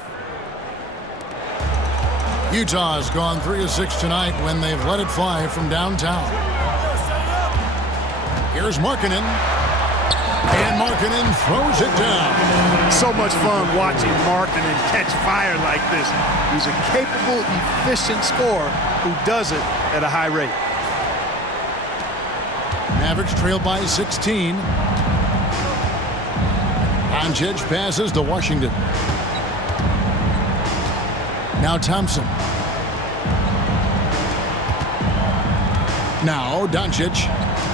Utah's gone 3 of 6 tonight when they've let it fly from downtown. Here's Markkanen. And Markkanen throws it down. So much fun watching Markkanen catch fire like this. He's a capable, efficient scorer who does it at a high rate. Mavericks trail by 16. Doncic passes to Washington. Now Thompson. Now Doncic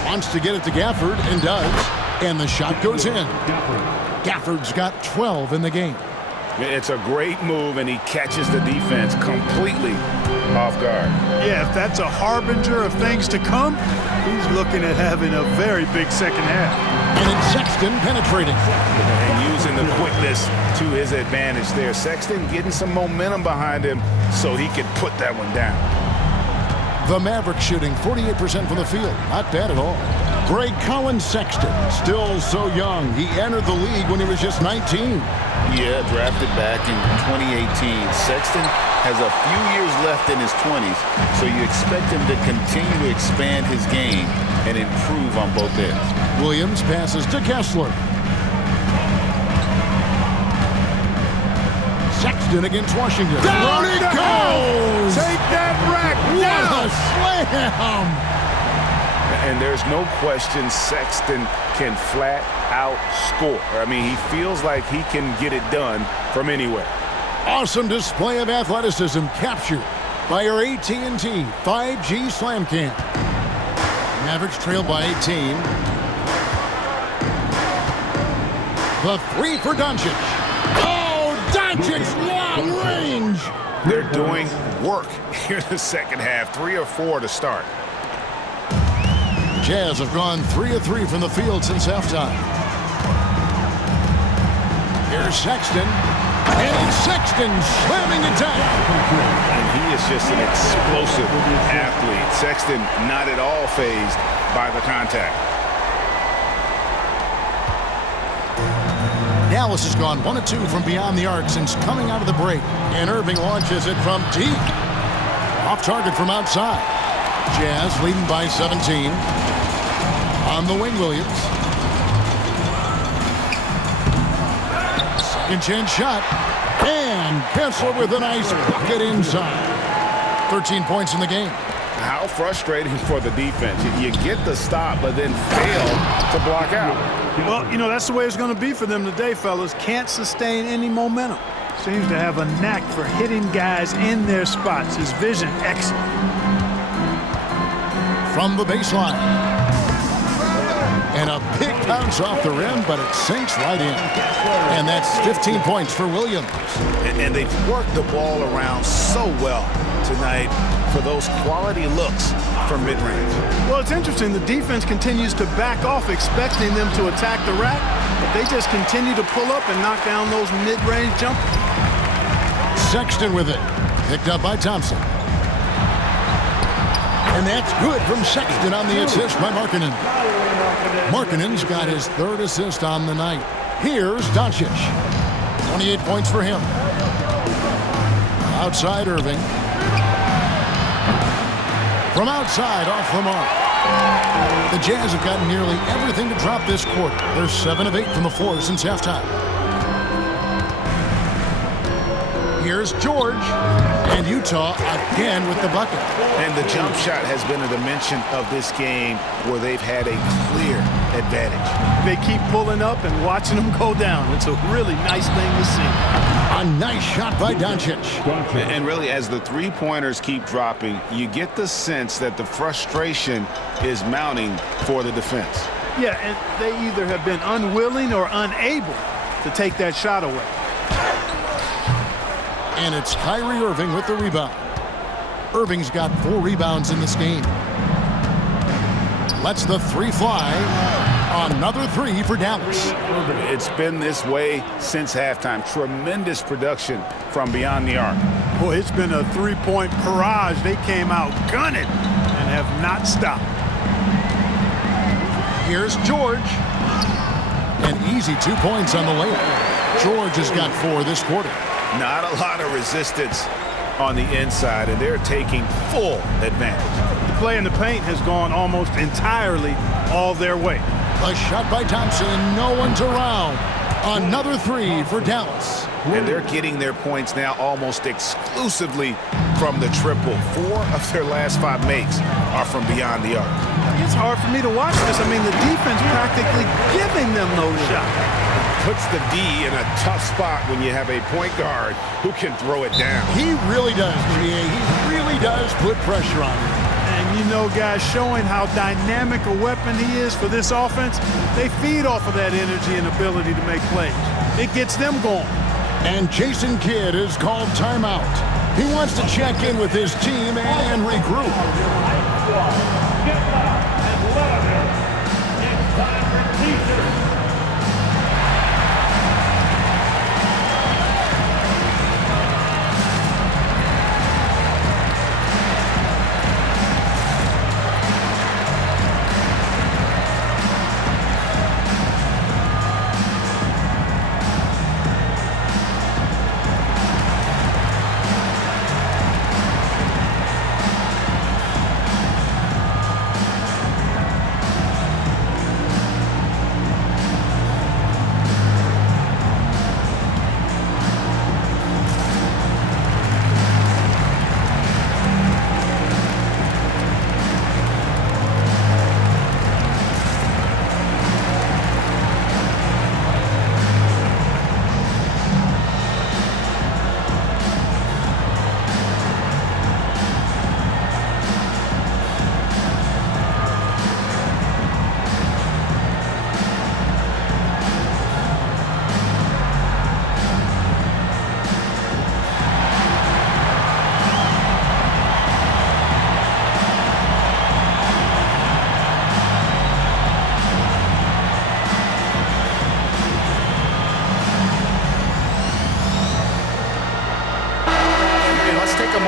wants to get it to Gafford and does. And the shot goes in. Gafford's got 12 in the game. It's a great move, and he catches the defense completely off guard. Yeah, if that's a harbinger of things to come, he's looking at having a very big second half. And it's Sexton penetrating. And using the quickness to his advantage there. Sexton getting some momentum behind him so he could put that one down. The Mavericks shooting 48% from the field. Not bad at all. Greg Colin Sexton, still so young. He entered the league when he was just 19. Yeah, drafted back in 2018. Sexton has a few years left in his 20s, so you expect him to continue to expand his game and improve on both ends. Williams passes to Kessler. Sexton against Washington. Down it goes! Take that rack down! What a slam! And there's no question Sexton can flat out score. I mean, he feels like he can get it done from anywhere. Awesome display of athleticism captured by our AT&T 5G Slam Cam. Mavericks trail by 18. The three for Doncic. Oh, Doncic long range! They're doing work here in the second half. 3 or 4 to start. Jazz have gone 3 of 3 from the field since halftime. Here's Sexton. And Sexton slamming it down. And he is just an explosive athlete. Sexton not at all fazed by the contact. Dallas has gone 1 of 2 from beyond the arc since coming out of the break. And Irving launches it from deep. Off target from outside. Jazz leading by 17. On the wing, Williams. Second chance shot. And Kessler with a nice bucket inside. 13 points in the game. How frustrating for the defense. You get the stop, but then fail to block out. Well, you know, that's the way it's going to be for them today, fellas. Can't sustain any momentum. Seems to have a knack for hitting guys in their spots. His vision, excellent. From the baseline. And a big bounce off the rim, but it sinks right in. And that's 15 points for Williams. And they've worked the ball around so well tonight for those quality looks from mid-range. Well, it's interesting. The defense continues to back off, expecting them to attack the rack, but they just continue to pull up and knock down those mid-range jumpers. Sexton with it. Picked up by Thompson. And that's good from Sexton on the assist by Markkanen. Markkanen's got his 3rd assist on the night. Here's Doncic. 28 points for him. Outside Irving. From outside, off the mark. The Jazz have gotten nearly everything to drop this quarter. They're 7 of 8 from the floor since halftime. Here's George. And Utah again with the bucket. And the jump shot has been a dimension of this game where they've had a clear advantage. They keep pulling up and watching them go down. It's a really nice thing to see. A nice shot by Doncic. And really, as the three-pointers keep dropping, you get the sense that the frustration is mounting for the defense. Yeah, and they either have been unwilling or unable to take that shot away. And it's Kyrie Irving with the rebound. Irving's got 4 rebounds in this game. Lets the 3 fly. Another 3 for Dallas. It's been this way since halftime. Tremendous production from beyond the arc. Boy, it's been a 3-point barrage. They came out gunning and have not stopped. Here's George. An easy 2 points on the layup. George has got 4 this quarter. Not a lot of resistance on the inside, and they're taking full advantage. The play in the paint has gone almost entirely all their way. A shot by Thompson, no one's around. Another 3 for Dallas. And they're getting their points now almost exclusively from the triple. 4 of their last 5 makes are from beyond the arc. It's hard for me to watch this. I mean, the defense practically giving them those shots. Puts the D in a tough spot when you have a point guard who can throw it down. He really does, GA. He really does put pressure on him. And you know, guys, showing how dynamic a weapon he is for this offense, they feed off of that energy and ability to make plays. It gets them going. And Jason Kidd has called timeout. He wants to check in with his team and regroup.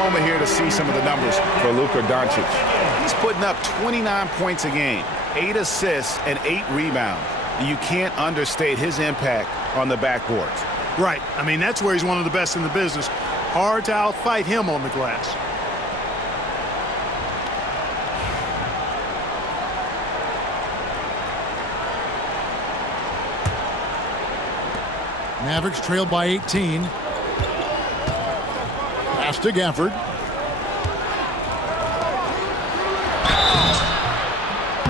moment here to see some of the numbers for Luka Doncic. He's putting up 29 points a game, 8 assists, and 8 rebounds. You can't understate his impact on the backboards. Right. I mean, that's where he's one of the best in the business. Hard to outfight him on the glass. Mavericks trailed by 18. Pass to Gafford.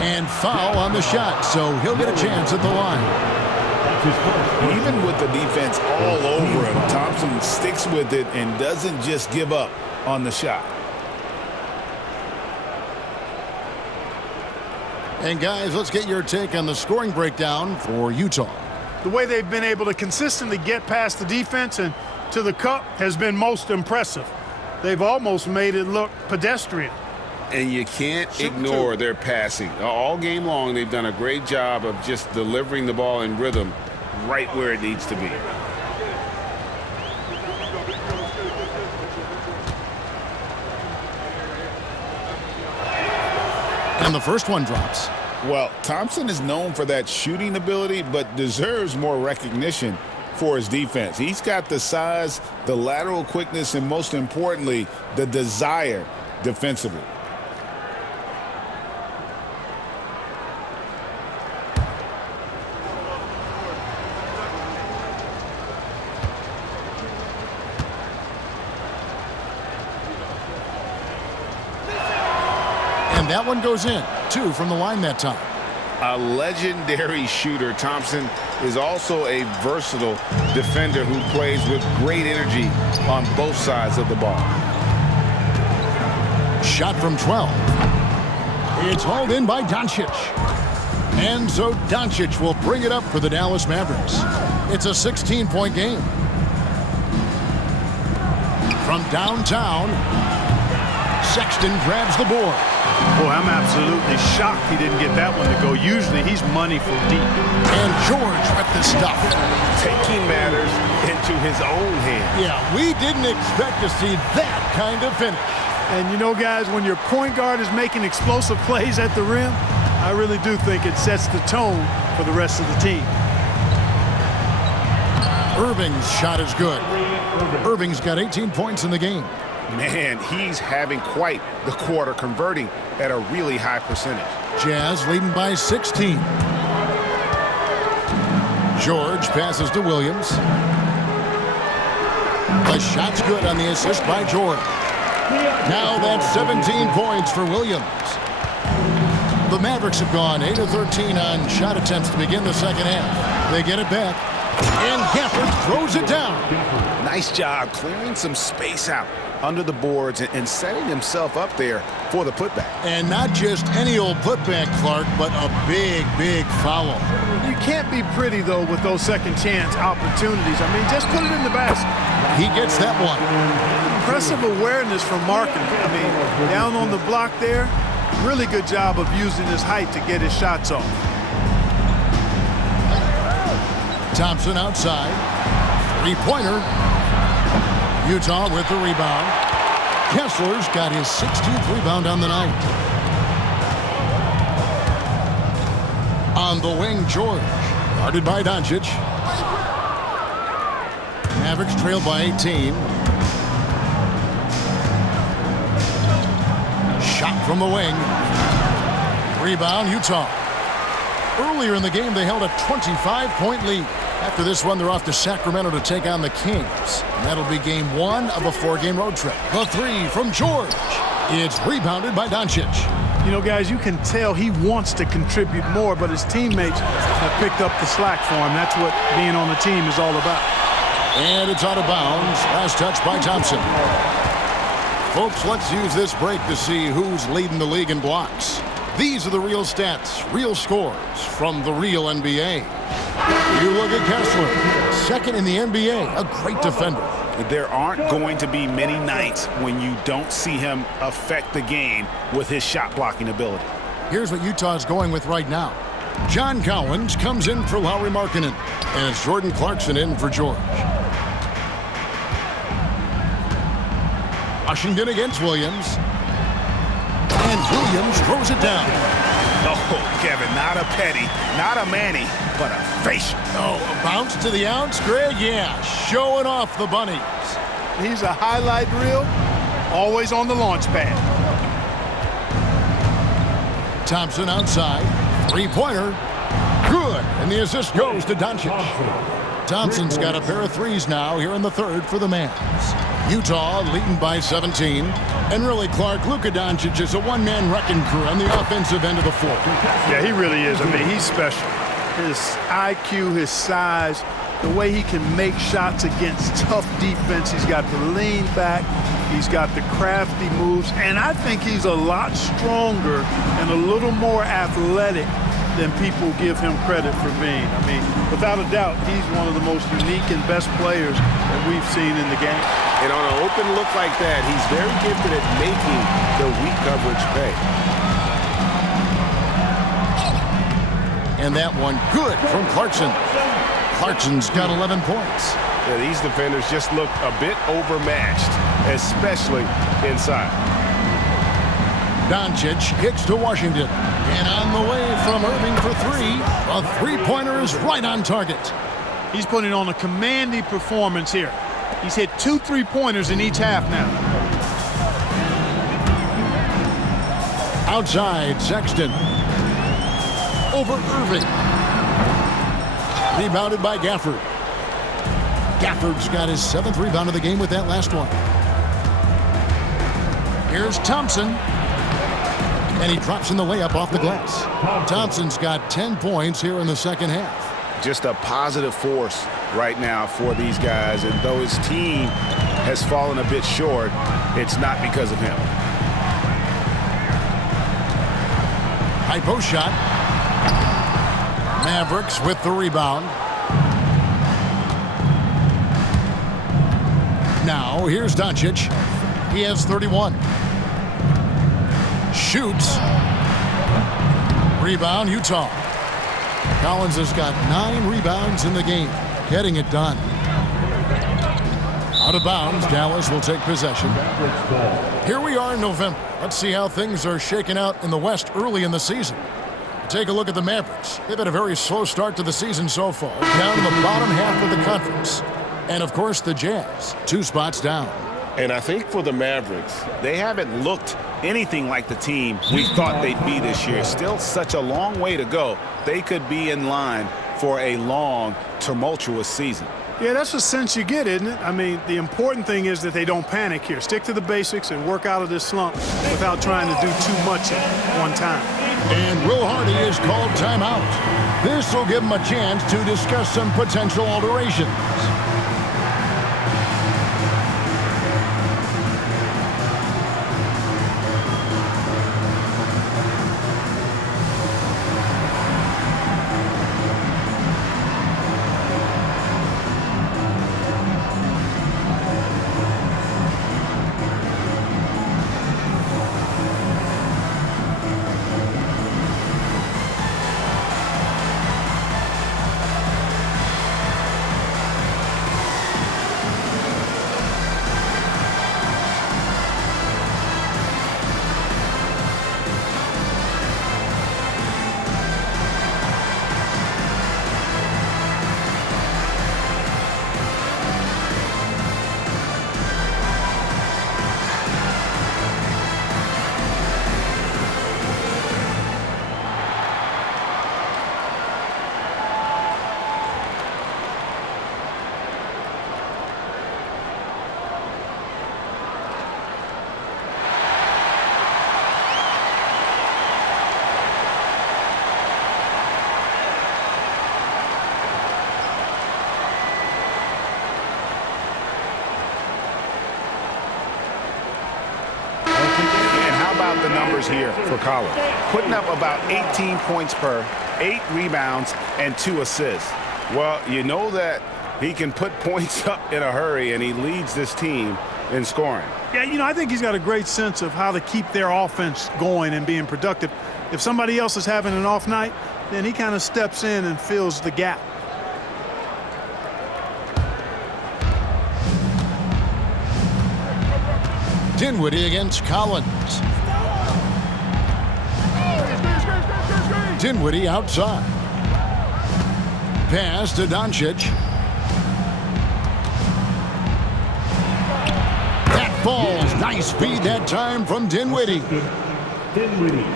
And foul on the shot, so he'll get a chance at the line. Even with the defense all over him, Thompson sticks with it and doesn't just give up on the shot. And guys, let's get your take on the scoring breakdown for Utah. The way they've been able to consistently get past the defense and to the cup has been most impressive. They've almost made it look pedestrian. And you can't ignore their passing. All game long, they've done a great job of just delivering the ball in rhythm right where it needs to be. And the first one drops. Well, Thompson is known for that shooting ability, but deserves more recognition for his defense. He's got the size, the lateral quickness, and most importantly, the desire defensively. And that one goes in. 2 from the line that time. A legendary shooter, Thompson is also a versatile defender who plays with great energy on both sides of the ball. Shot from 12. It's hauled in by Doncic. And so Doncic will bring it up for the Dallas Mavericks. It's a 16-point game. From downtown, Sexton grabs the board. Boy, I'm absolutely shocked he didn't get that one to go. Usually he's money from deep. And George with the stuff. Taking matters into his own hands. Yeah, we didn't expect to see that kind of finish. And you know, guys, when your point guard is making explosive plays at the rim, I really do think it sets the tone for the rest of the team. Irving's shot is good. Irving's got 18 points in the game. Man, he's having quite the quarter, converting at a really high percentage. Jazz leading by 16. George passes to Williams. The shot's good on the assist by George. Now that's 17 points for Williams. The Mavericks have gone 8 of 13 on shot attempts to begin the second half. They get it back, and Gafford throws it down. Nice job clearing some space out under the boards and setting himself up there for the putback. And not just any old putback, Clark, but a big, big foul. You can't be pretty, though, with those second chance opportunities. I mean, just put it in the basket. He gets that one. Impressive awareness from Markin. I mean, down on the block there, really good job of using his height to get his shots off. Thompson outside. Three-pointer. Utah with the rebound. Kessler's got his 16th rebound on the night. On the wing, George. Guarded by Doncic. Mavericks trail by 18. Shot from the wing. Rebound, Utah. Earlier in the game, they held a 25-point lead. After this one, they're off to Sacramento to take on the Kings. And that'll be game 1 of a 4-game road trip. The three from George. It's rebounded by Doncic. You know, guys, you can tell he wants to contribute more, but his teammates have picked up the slack for him. That's what being on the team is all about. And it's out of bounds. Last touch by Thompson. Folks, let's use this break to see who's leading the league in blocks. These are the real stats, real scores from the real NBA. You look at Kessler, second in the NBA, a great defender. There aren't going to be many nights when you don't see him affect the game with his shot blocking ability. Here's what Utah's going with right now. John Collins comes in for Lauri Markkanen, and it's Jordan Clarkson in for George. A Washington against Williams. And Williams throws it down. Oh, Kevin, not a Petty, not a Manny, but a facial. Oh, a bounce to the ounce, Greg? Yeah, showing off the bunnies. He's a highlight reel, always on the launch pad. Thompson outside. Three-pointer. Good. And the assist goes to Doncic. Thompson's got a pair of threes now here in the third for the Mavs. Utah leading by 17. And really, Clark, Luka Doncic is a one-man wrecking crew on the offensive end of the floor. Yeah, he really is. I mean, he's special. His IQ, his size, the way he can make shots against tough defense. He's got the lean back. He's got the crafty moves. And I think he's a lot stronger and a little more athletic than people give him credit for being. I mean, without a doubt, he's one of the most unique and best players that we've seen in the game. And on an open look like that, he's very gifted at making the weak coverage pay. And that one good from Clarkson. Clarkson's got 11 points. Yeah, these defenders just look a bit overmatched, especially inside. Doncic kicks to Washington. And on the way from Irving for three. A three-pointer is right on target. He's putting on a commanding performance here. He's hit 2 3-pointers in each half now. Outside, Sexton. Over Irving. Rebounded by Gafford. Gafford's got his 7th rebound of the game with that last one. Here's Thompson. And he drops in the layup off the glass. Thompson's got 10 points here in the second half. Just a positive force right now for these guys. And though his team has fallen a bit short, it's not because of him. High post shot. Mavericks with the rebound. Now here's Doncic. He has 31. Shoots. Rebound, Utah. Collins has got 9 rebounds in the game, getting it done. Out of bounds, Dallas will take possession. Here we are in November. Let's see how things are shaking out in the West early in the season. Take a look at the Mavericks. They've had a very slow start to the season so far, down to the bottom half of the conference. And, of course, the Jazz, 2 spots down. And I think for the Mavericks, they haven't looked anything like the team we thought they'd be this year. Still such a long way to go. They could be in line for a long, tumultuous season. Yeah, that's the sense you get, isn't it? I mean, the important thing is that they don't panic here. Stick to the basics and work out of this slump without trying to do too much at one time. And Will Hardy is called timeout. This will give him a chance to discuss some potential alterations. The numbers here for Colin. Putting up about 18 points per, 8 rebounds, and 2 assists. Well, you know that he can put points up in a hurry, and he leads this team in scoring. Yeah, you know, I think he's got a great sense of how to keep their offense going and being productive. If somebody else is having an off night, then he kind of steps in and fills the gap. Dinwiddie against Collins. Dinwiddie outside. Pass to Doncic. That falls. Nice speed that time from Dinwiddie.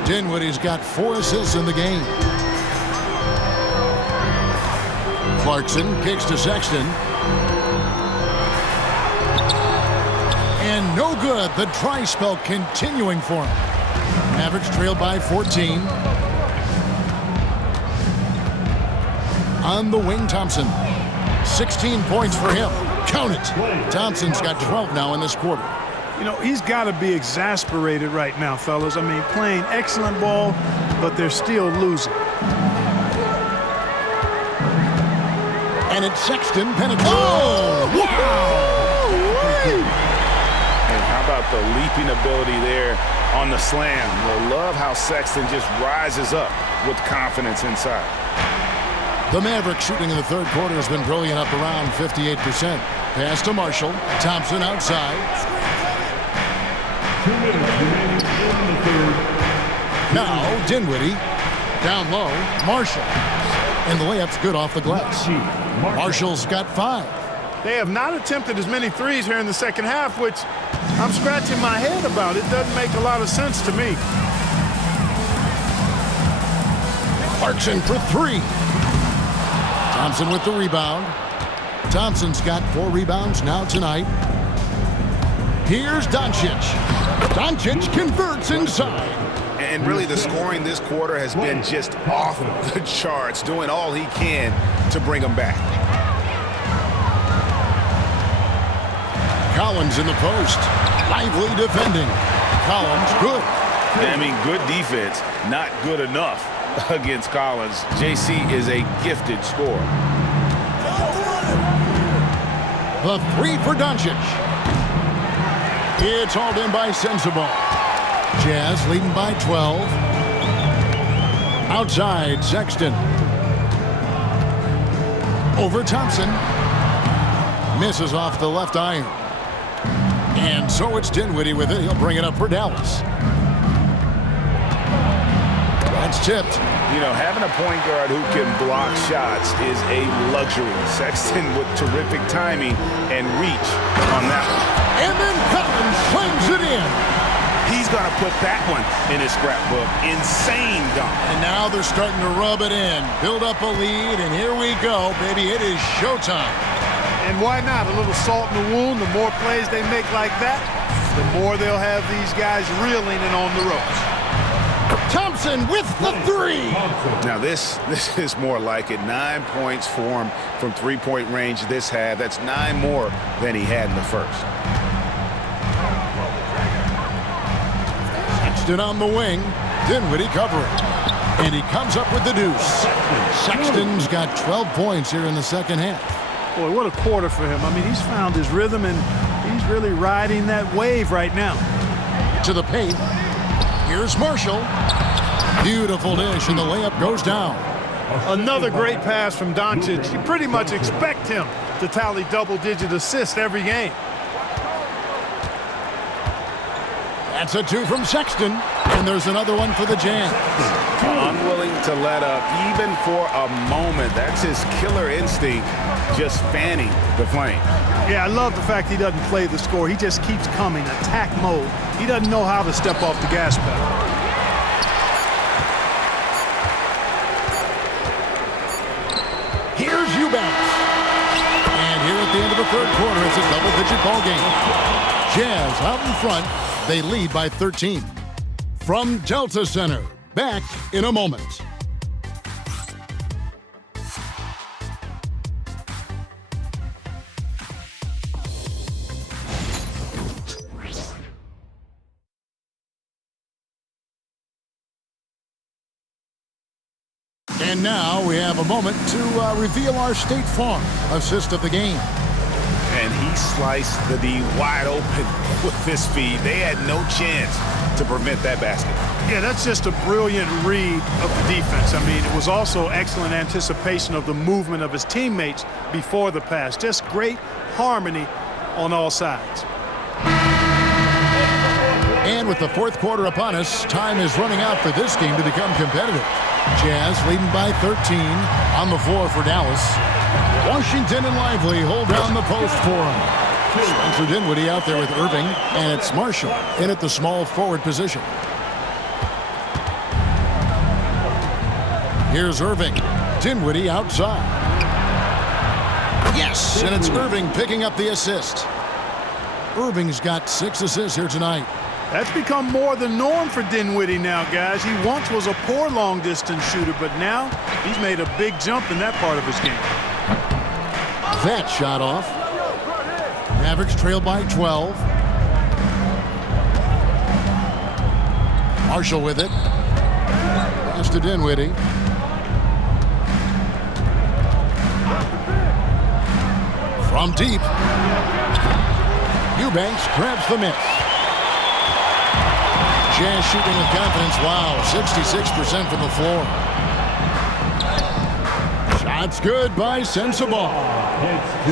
Dinwiddie's got 4 assists in the game. Clarkson kicks to Sexton. And no good. The dry spell continuing for him. Mavericks trailed by 14. On the wing, Thompson. 16 points for him. Count it. Thompson's got 12 now in this quarter. You know, he's got to be exasperated right now, fellas. I mean, playing excellent ball, but they're still losing. And it's Sexton penetrating. Oh, wow! And how about the leaping ability there on the slam? I love how Sexton just rises up with confidence inside. The Mavericks shooting in the third quarter has been brilliant, up around 58%. Pass to Marshall. Thompson outside. Now Dinwiddie. Down low. Marshall. And the layup's good off the glass. Marshall's got 5. They have not attempted as many threes here in the second half, which I'm scratching my head about. It doesn't make a lot of sense to me. Clarkson for 3. Thompson with the rebound. Thompson's got 4 rebounds now tonight. Here's Doncic. Doncic converts inside. And really the scoring this quarter has been just off the charts, doing all he can to bring them back. Collins in the post. Lively defending. Collins good. I mean, good defense, not good enough against Collins. JC is a gifted scorer. The 3 for Doncic. It's hauled in by Sensible. Jazz leading by 12. Outside, Sexton. Over Thompson. Misses off the left iron. And so it's Dinwiddie with it. He'll bring it up for Dallas. That's tipped. You know, having a point guard who can block shots is a luxury. Sexton with terrific timing and reach on that one. And then Collins slams it in. He's going to put that one in his scrapbook. Insane dunk. And now they're starting to rub it in. Build up a lead, and here we go, baby. It is showtime. And why not? A little salt in the wound. The more plays they make like that, the more they'll have these guys reeling and on the ropes. Thompson with the 3. Now this is more like it. 9 points for him from three-point range this half. That's 9 more than he had in the first. Sexton on the wing. Dinwiddie covering. And he comes up with the deuce. Sexton's got 12 points here in the second half. Boy, what a quarter for him. I mean, he's found his rhythm, and he's really riding that wave right now. To the paint. Here's Marshall. Beautiful dish, and the layup goes down. Another great pass from Doncic. You pretty much expect him to tally double-digit assists every game. That's a 2 from Sexton, and there's another one for the Jazz. Unwilling to let up, even for a moment. That's his killer instinct, just fanning the flame. Yeah, I love the fact he doesn't play the score. He just keeps coming, attack mode. He doesn't know how to step off the gas pedal. Here's Eubanks. And here at the end of the third quarter, it's a double-digit ball game. Jazz out in front. They lead by 13. From Delta Center, back in a moment. And now we have a moment to reveal our State Farm assist of the game. And he sliced the D wide open with his feed. They had no chance to prevent that basket. Yeah, that's just a brilliant read of the defense. I mean, it was also excellent anticipation of the movement of his teammates before the pass. Just great harmony on all sides. And with the fourth quarter upon us, time is running out for this game to become competitive. Jazz leading by 13 on the floor for Dallas. Washington and Lively hold down the post for him. Spencer Dinwiddie out there with Irving, and it's Marshall in at the small forward position. Here's Irving. Dinwiddie outside. Yes, and it's Irving picking up the assist. Irving's got 6 assists here tonight. That's become more the norm for Dinwiddie now, guys. He once was a poor long-distance shooter, but now he's made a big jump in that part of his game. That shot off. Mavericks trail by 12. Marshall with it. Pass to Dinwiddie. From deep. Eubanks grabs the miss. Jazz shooting with confidence. Wow, 66% from the floor. Shots good by Sensabaugh.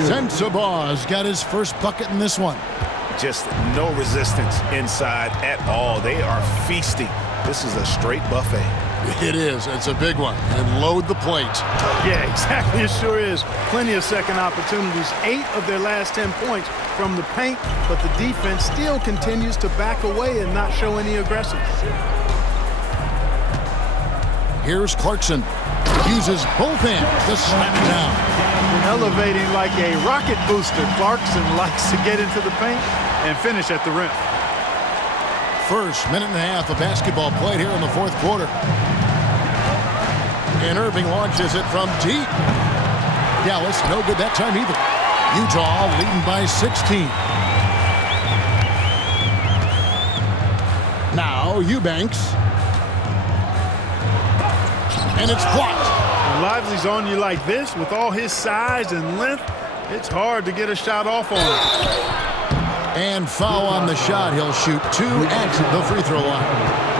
Sensabaugh's got his first bucket in this one. Just no resistance inside at all. They are feasting. This is a straight buffet. It is. It's a big one. And load the plate. Yeah, exactly. It sure is. Plenty of second opportunities. 8 of their last 10 points from the paint, but the defense still continues to back away and not show any aggression. Here's Clarkson. Uses both hands to slam it down. Elevating like a rocket booster, Clarkson likes to get into the paint and finish at the rim. First minute and a half of basketball played here in the fourth quarter. And Irving launches it from deep. Dallas, no good that time either. Utah leading by 16. Now Eubanks. And it's blocked. When Lively's on you like this, with all his size and length, it's hard to get a shot off on him. And foul on the shot. He'll shoot 2 at the free throw line.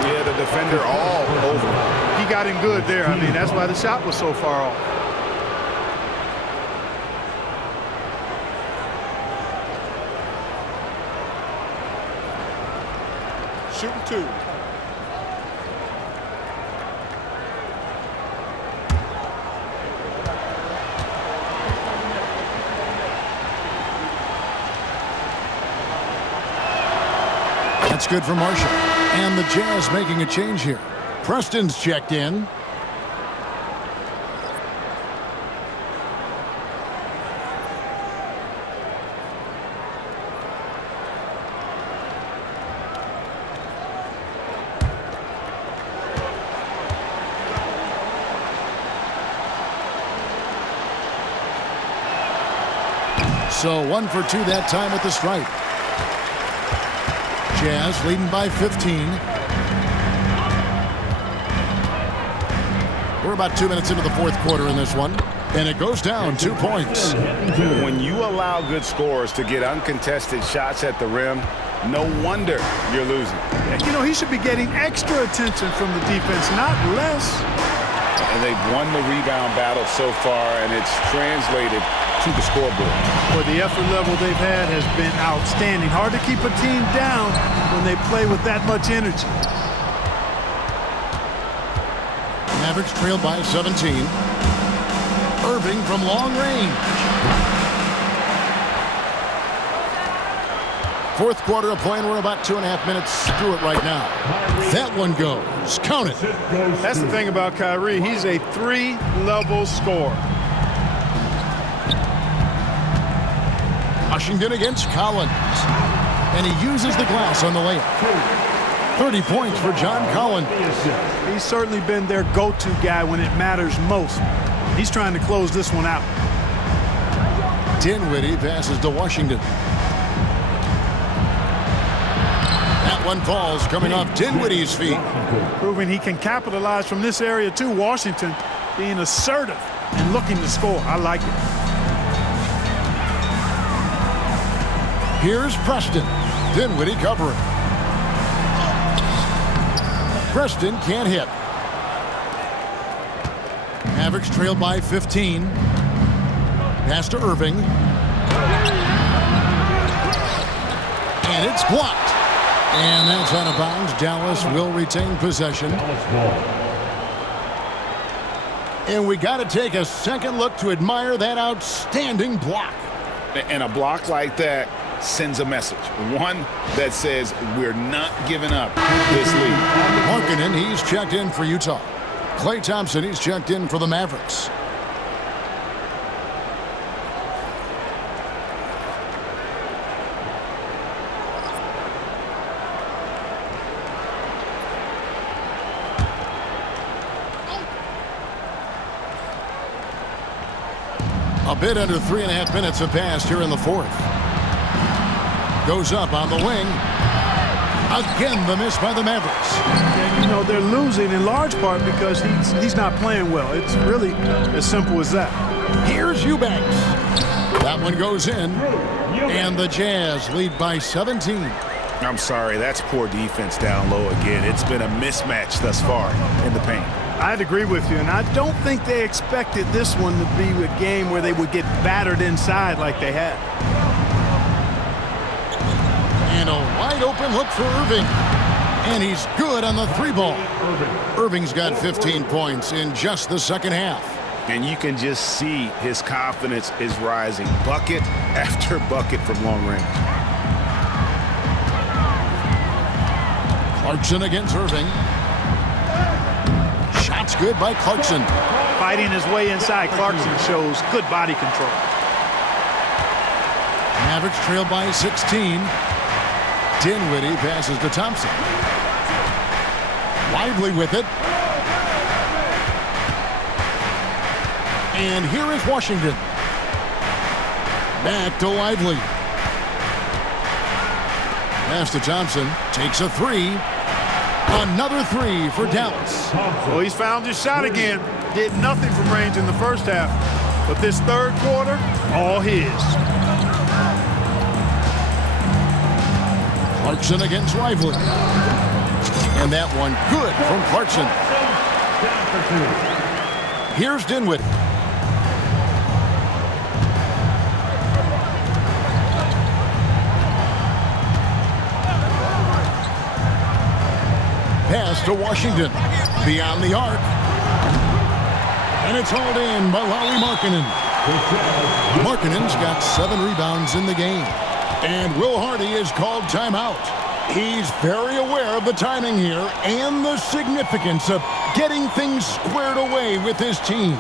Yeah, the defender all over. He got him good there. I mean, that's why the shot was so far off. Shooting 2. That's good for Marshall. And the Jazz making a change here. Preston's checked in. So 1 for 2 that time at the stripe. Jazz leading by 15. We're about 2 minutes into the fourth quarter in this one, and it goes down 2 points. When you allow good scorers to get uncontested shots at the rim, no wonder you're losing. You know, he should be getting extra attention from the defense, not less. And they've won the rebound battle so far, and it's translated to the scoreboard. Well, the effort level they've had has been outstanding. Hard to keep a team down when they play with that much energy. Mavericks trailed by 17. Irving from long range. Fourth quarter of play, and we're about 2.5 minutes through it right now. That one goes. Count it. That's the thing about Kyrie. He's a 3-level scorer. Washington against Colin. And he uses the glass on the layup. 30 points for John Colin. He's certainly been their go-to guy when it matters most. He's trying to close this one out. Dinwiddie passes to Washington. That one falls coming off Dinwiddie's feet. Proving he can capitalize from this area too. Washington being assertive and looking to score. I like it. Here's Preston. Dinwiddie covering. Preston can't hit. Mavericks trailed by 15. Pass to Irving. And it's blocked. And that's out of bounds. Dallas will retain possession. And we got to take a second look to admire that outstanding block. And a block like that sends a message. One that says we're not giving up this lead. Markkanen, he's checked in for Utah. Klay Thompson, he's checked in for the Mavericks. A bit under 3.5 minutes have passed here in the fourth. Goes up on the wing. Again, the miss by the Mavericks. And, you know, they're losing in large part because he's not playing well. It's really as simple as that. Here's Eubanks. That one goes in. And the Jazz lead by 17. I'm sorry, that's poor defense down low again. It's been a mismatch thus far in the paint. I'd agree with you, and I don't think they expected this one to be a game where they would get battered inside like they had. And a wide open look for Irving. And he's good on the three ball. Irving's got 15 points in just the second half. And you can just see his confidence is rising. Bucket after bucket from long range. Clarkson against Irving. Shots good by Clarkson. Fighting his way inside, Clarkson shows good body control. Mavericks trail by 16. Dinwiddie passes to Thompson. Lively with it. And here is Washington. Back to Lively. Pass to Thompson. Takes a three. Another three for Dallas. Well, he's found his shot again. Did nothing from range in the first half. But this third quarter, all his. Clarkson against Lively. And that one good from Clarkson. Here's Dinwiddie. Pass to Washington. Beyond the arc. And it's hauled in by Markkanen. Markkanen's got 7 rebounds in the game. And Will Hardy is called timeout. He's very aware of the timing here and the significance of getting things squared away with his team.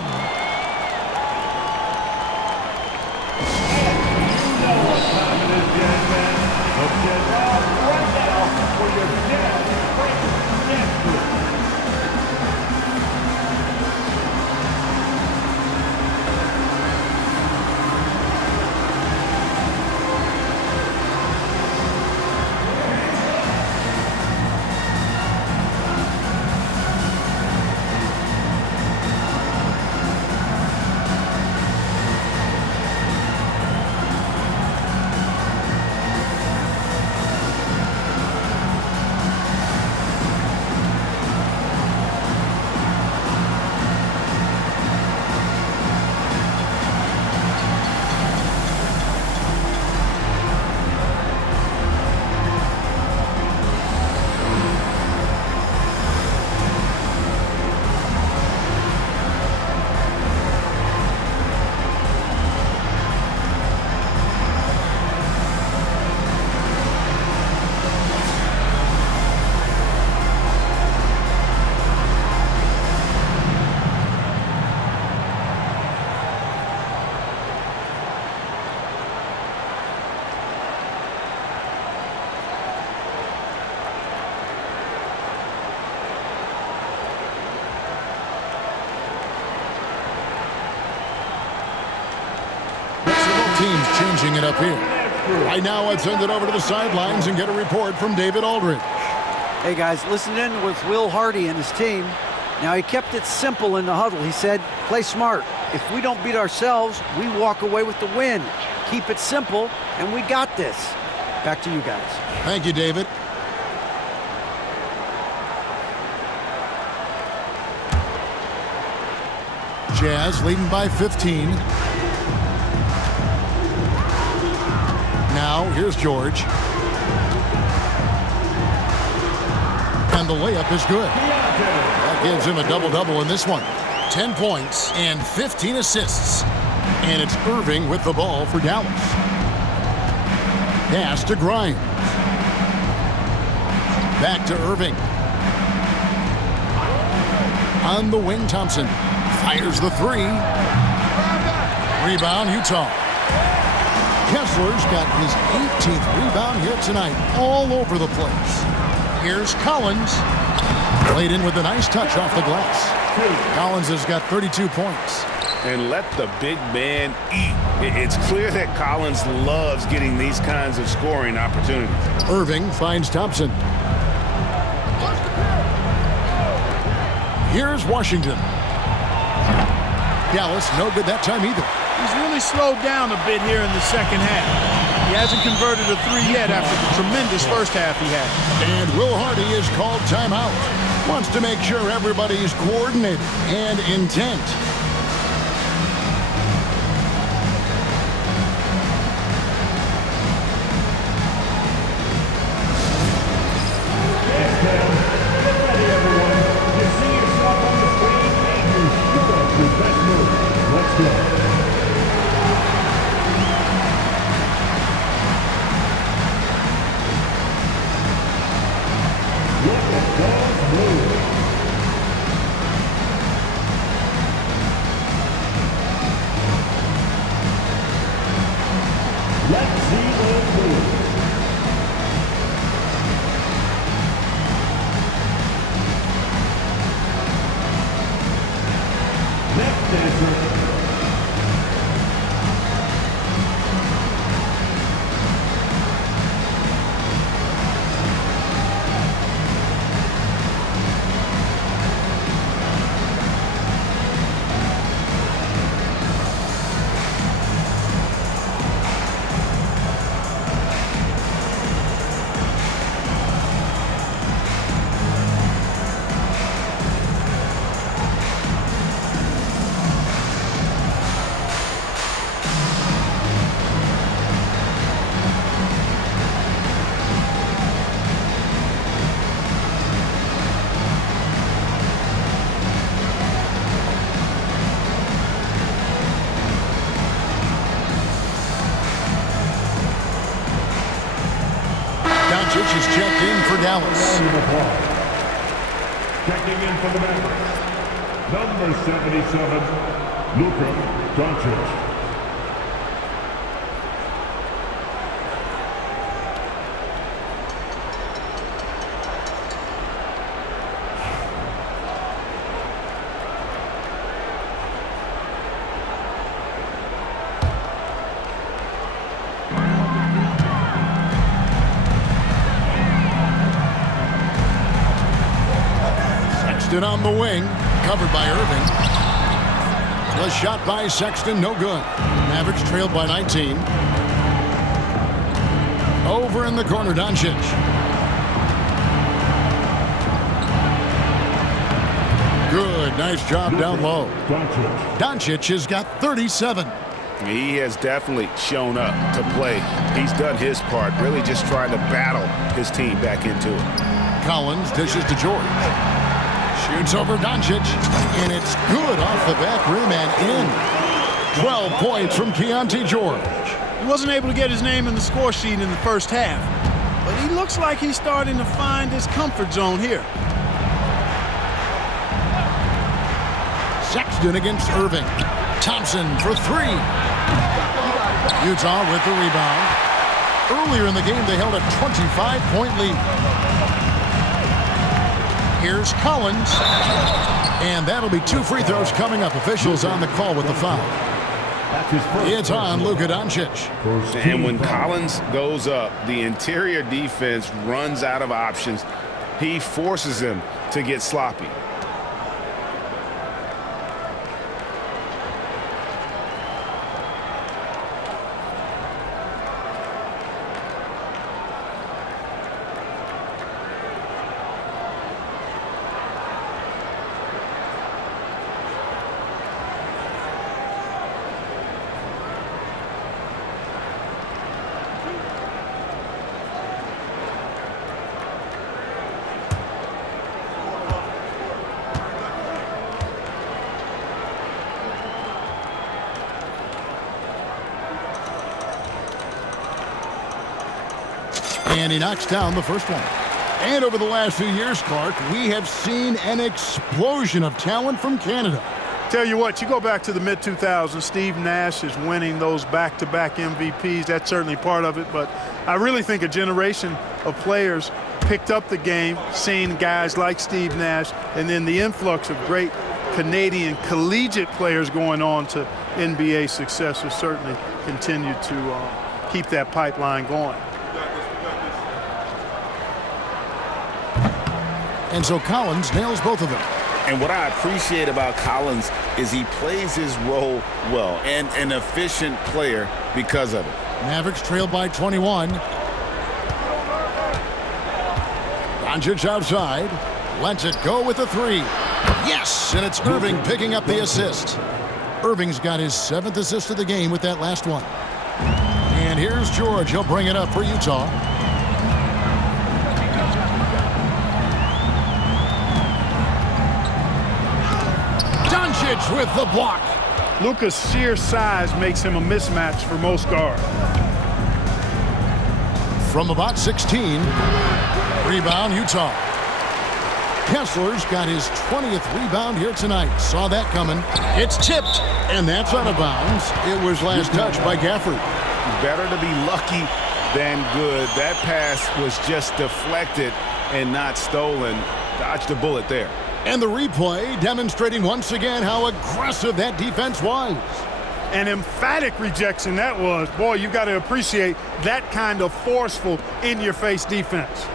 Teams changing it up here. Right now, let's send it over to the sidelines and get a report from David Aldridge. Hey, guys, listen in with Will Hardy and his team. Now, he kept it simple in the huddle. He said, play smart. If we don't beat ourselves, we walk away with the win. Keep it simple, and we got this. Back to you guys. Thank you, David. Jazz leading by 15. Now, here's George. And the layup is good. That gives him a double-double in this one. 10 points and 15 assists. And it's Irving with the ball for Dallas. Pass to Grimes. Back to Irving. On the wing, Thompson fires the three. Rebound, Utah. Kessler's got his 18th rebound here tonight, all over the place. Here's Collins. Played in with a nice touch off the glass. Collins has got 32 points. And let the big man eat. It's clear that Collins loves getting these kinds of scoring opportunities. Irving finds Thompson. Here's Washington. Dallas, no good that time either. He's really slowed down a bit here in the second half. He hasn't converted a three yet after the tremendous first half he had. And Will Hardy is called timeout. Wants to make sure everybody's coordinated and intent. Doncic is checked in for Dallas. Checking in for the Mavericks, number 77, Luka Doncic. Sexton on the wing, covered by Irving. The shot by Sexton, no good. Mavericks trailed by 19. Over in the corner, Doncic. Good, nice job down low. Doncic has got 37. He has definitely shown up to play. He's done his part, really just trying to battle his team back into it. Collins dishes to George. Shoots over Doncic, and it's good off the back rim and in. 12 points from Keontae George. He wasn't able to get his name in the score sheet in the first half, but he looks like he's starting to find his comfort zone here. Sexton against Irving. Thompson for three. Utah with the rebound. Earlier in the game, they held a 25-point lead. Here's Collins. And that'll be 2 free throws coming up. Officials on the call with the foul. It's on Luka Doncic. And when Collins goes up, the interior defense runs out of options. He forces them to get sloppy. And he knocks down the first one. And over the last few years, Clark, we have seen an explosion of talent from Canada. Tell you what, you go back to the mid-2000s, Steve Nash is winning those back-to-back MVPs. That's certainly part of it, but I really think a generation of players picked up the game, seeing guys like Steve Nash, and then the influx of great Canadian collegiate players going on to NBA success has certainly continued to keep that pipeline going. And so Collins nails both of them. And what I appreciate about Collins is he plays his role well, and an efficient player because of it. Mavericks trail by 21. Doncic outside. Lets it go with a three. Yes, and it's Irving picking up the assist. Irving's got his 7th assist of the game with that last one. And here's George. He'll bring it up for Utah. Doncic with the block. Luka's sheer size makes him a mismatch for most guards. From about 16, rebound Utah. Kessler's got his 20th rebound here tonight. Saw that coming. It's tipped, and that's out of bounds. It was last touched by Gafford. Better to be lucky than good. That pass was just deflected and not stolen. Dodged a bullet there. And the replay demonstrating once again how aggressive that defense was. An emphatic rejection that was. Boy, you got to appreciate that kind of forceful, in-your-face defense.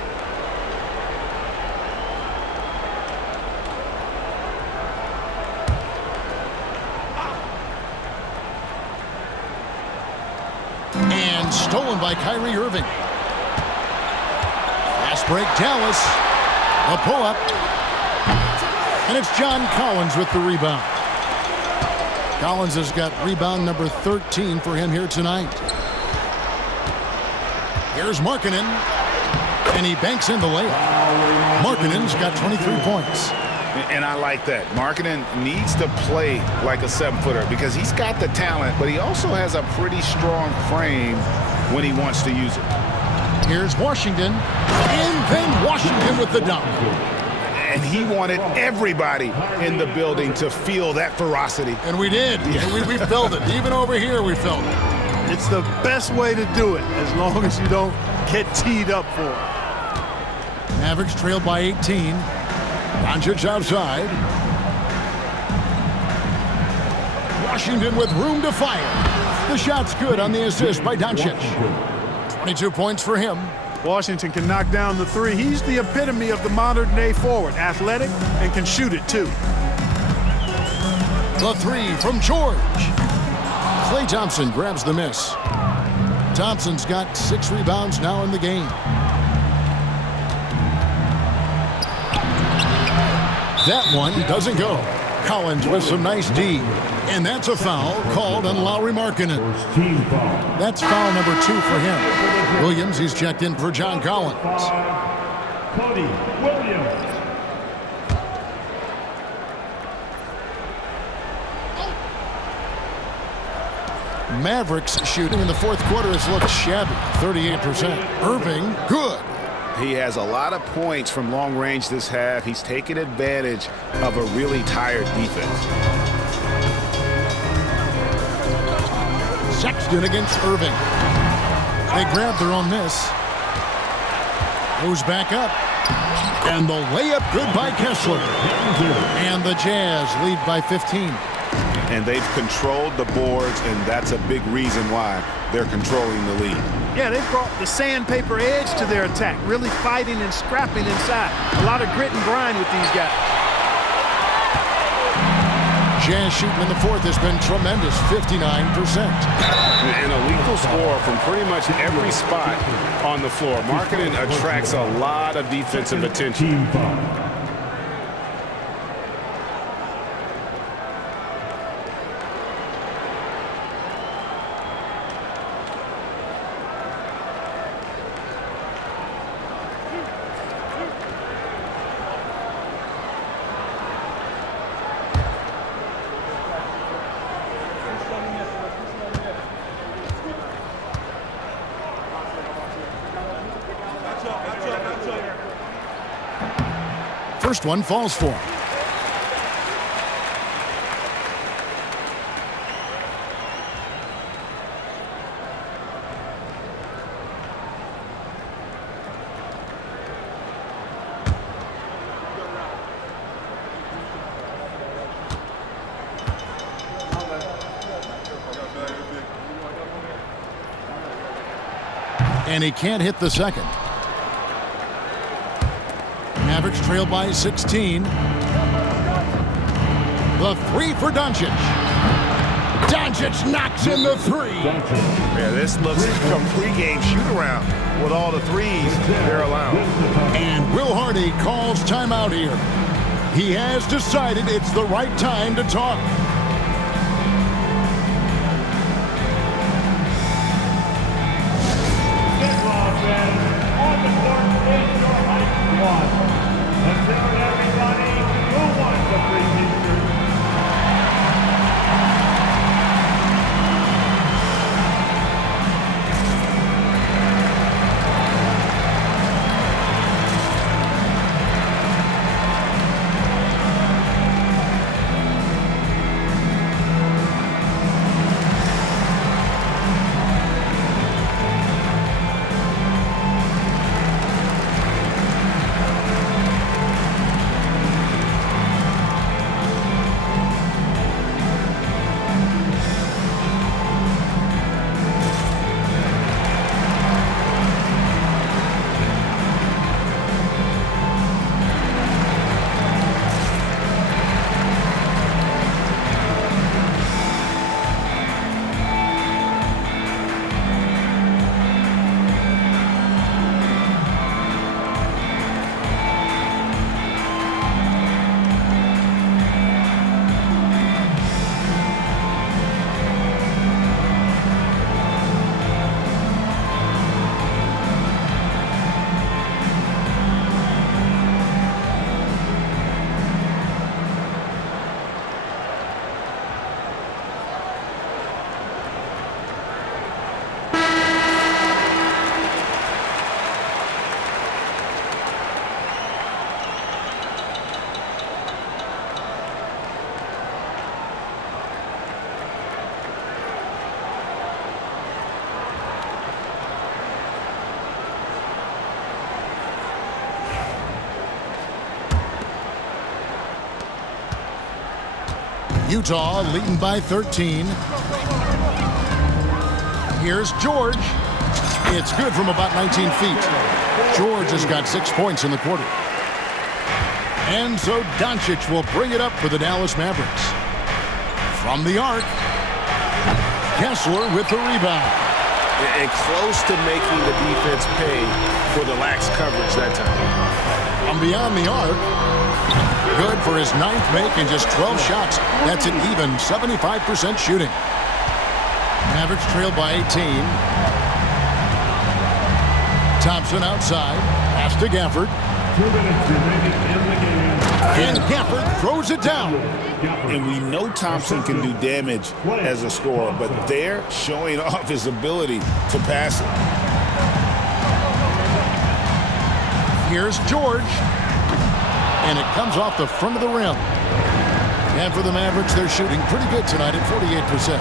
And stolen by Kyrie Irving. Fast break, Dallas. A pull-up. And it's John Collins with the rebound. Collins has got rebound number 13 for him here tonight. Here's Markkanen. And he banks in the layup. Markkanen's got 23 points. And I like that. Markkanen needs to play like a 7-footer because he's got the talent, but he also has a pretty strong frame when he wants to use it. Here's Washington. And then Washington with the dunk. And he wanted everybody in the building to feel that ferocity. And we did. Yeah. We felt it. Even over here, we felt it. It's the best way to do it, as long as you don't get teed up for it. Mavericks trailed by 18. Doncic outside. Washington with room to fire. The shot's good on the assist by Doncic. 22 points for him. Washington can knock down the three. He's the epitome of the modern-day forward. Athletic and can shoot it, too. The three from George. Klay Thompson grabs the miss. Thompson's got 6 rebounds now in the game. That one doesn't go. Collins with some nice D. And that's a foul called on Lauri Markkanen. That's foul number 2 for him. Williams, he's checked in for John Collins. Cody Williams. Mavericks shooting in the fourth quarter has looked shabby, 38%. Irving, good. He has a lot of points from long range this half. He's taken advantage of a really tired defense. Sexton against Irving. They grab their own miss. Goes back up. And the layup good by Kessler. And the Jazz lead by 15. And they've controlled the boards, and that's a big reason why they're controlling the lead. Yeah, they've brought the sandpaper edge to their attack, really fighting and scrapping inside. A lot of grit and grind with these guys. Jazz shooting in the fourth has been tremendous, 59%. And a lethal score from pretty much every spot on the floor. Markkanen attracts a lot of defensive attention. first one falls for him. And he can't hit the second. Mavericks trail by 16. The three for Doncic. Doncic knocks in the three. Yeah, this looks like a pregame shoot-around with all the threes they're allowing. And Will Hardy calls timeout here. He has decided it's the right time to talk. Utah leading by 13. Here's George. It's good from about 19 feet. George has got 6 points in the quarter. And so Doncic will bring it up for the Dallas Mavericks. From the arc, Kessler with the rebound. And close to making the defense pay for the lax coverage that time. From beyond the arc, good for his 9th make and just 12 shots. That's an even 75% shooting. Mavericks trail by 18. Thompson outside. Pass to Gafford. 2 minutes remaining in the game. And Gafford throws it down. And we know Thompson can do damage as a scorer, but they're showing off his ability to pass it. Here's George. And it comes off the front of the rim. And for the Mavericks, they're shooting pretty good tonight at 48%.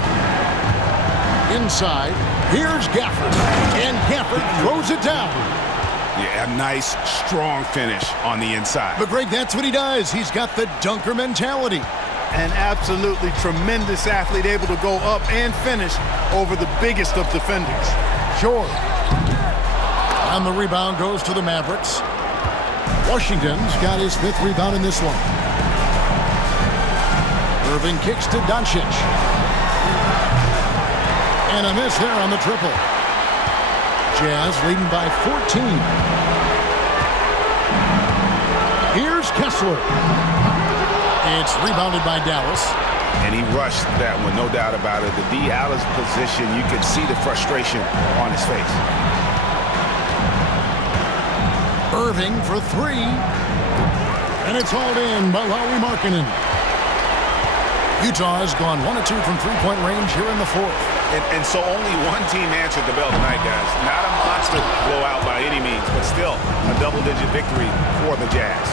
Inside, here's Gafford. And Gafford throws it down. Yeah, a nice, strong finish on the inside. But Greg, that's what he does. He's got the dunker mentality. An absolutely tremendous athlete, able to go up and finish over the biggest of defenders. George. And the rebound goes to the Mavericks. Washington's got his 5th rebound in this one. Irving kicks to Doncic. And a miss there on the triple. Jazz leading by 14. Here's Kessler. It's rebounded by Dallas. And he rushed that one, no doubt about it. The D out of position, you could see the frustration on his face. Irving for 3. And it's hauled in by Lauri Markkanen. Utah has gone 1 of 2 from three-point range here in the 4th. And so only one team answered the bell tonight, guys. Not a monster blowout by any means, but still a double-digit victory for the Jazz.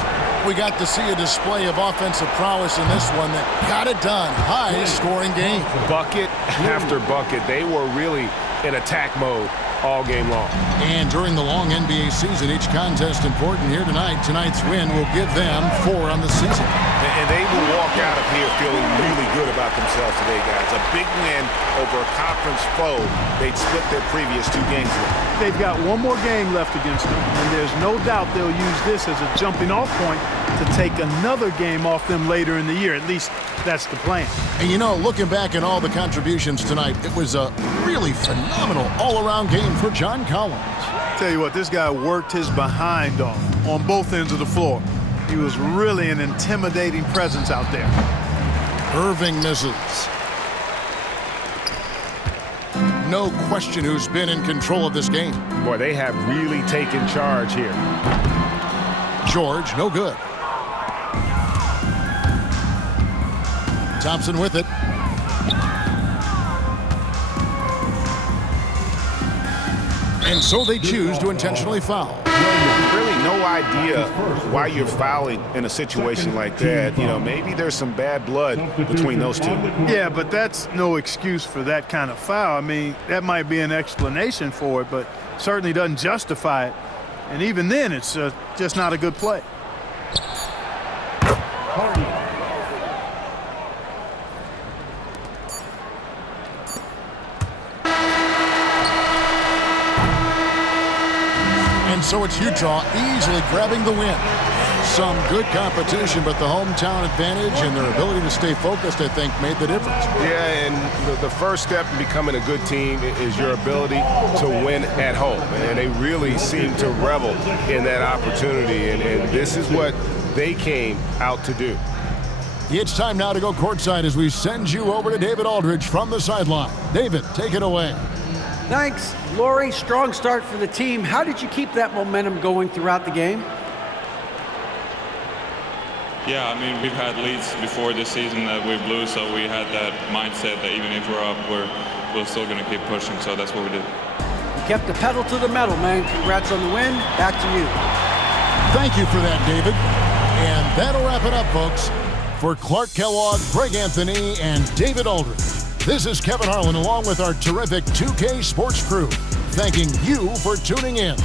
We got to see a display of offensive prowess in this one that got it done. High-scoring game. Bucket after bucket. They were really in attack mode all game long. And during the long NBA season, each contest important here tonight. Tonight's win will give them 4 on the season. And they will walk out of here feeling really good about themselves today, guys. A big win over a conference foe they'd split their previous 2 games with. They've got one more game left against them, and there's no doubt they'll use this as a jumping-off point to take another game off them later in the year. At least that's the plan. And you know, looking back at all the contributions tonight, it was a really phenomenal all-around game for John Collins. Tell you what, this guy worked his behind off on both ends of the floor. He was really an intimidating presence out there. Irving misses. No question who's been in control of this game. Boy, they have really taken charge here. George, no good. Thompson with it. And so they choose to intentionally foul. Really no idea why you're fouling in a situation like that. You know, maybe there's some bad blood between those two. Yeah, but that's no excuse for that kind of foul. I mean, that might be an explanation for it, but certainly doesn't justify it. And even then, it's just not a good play. So it's Utah easily grabbing the win. Some good competition, but the hometown advantage and their ability to stay focused, I think, made the difference. Yeah, and the first step in becoming a good team is your ability to win at home. And they really seem to revel in that opportunity, and this is what they came out to do. It's time now to go courtside as we send you over to David Aldridge from the sideline. David, take it away. Thanks, Laurie. Strong start for the team. How did you keep that momentum going throughout the game? Yeah, I mean, we've had leads before this season that we blew, so we had that mindset that even if we're up, we're still going to keep pushing, so that's what we did. You kept the pedal to the metal, man. Congrats on the win. Back to you. Thank you for that, David. And that'll wrap it up, folks. For Clark Kellogg, Greg Anthony, and David Aldridge, this is Kevin Harlan along with our terrific 2K Sports crew, thanking you for tuning in.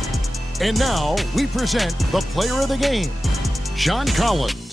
And now we present the player of the game, John Collins.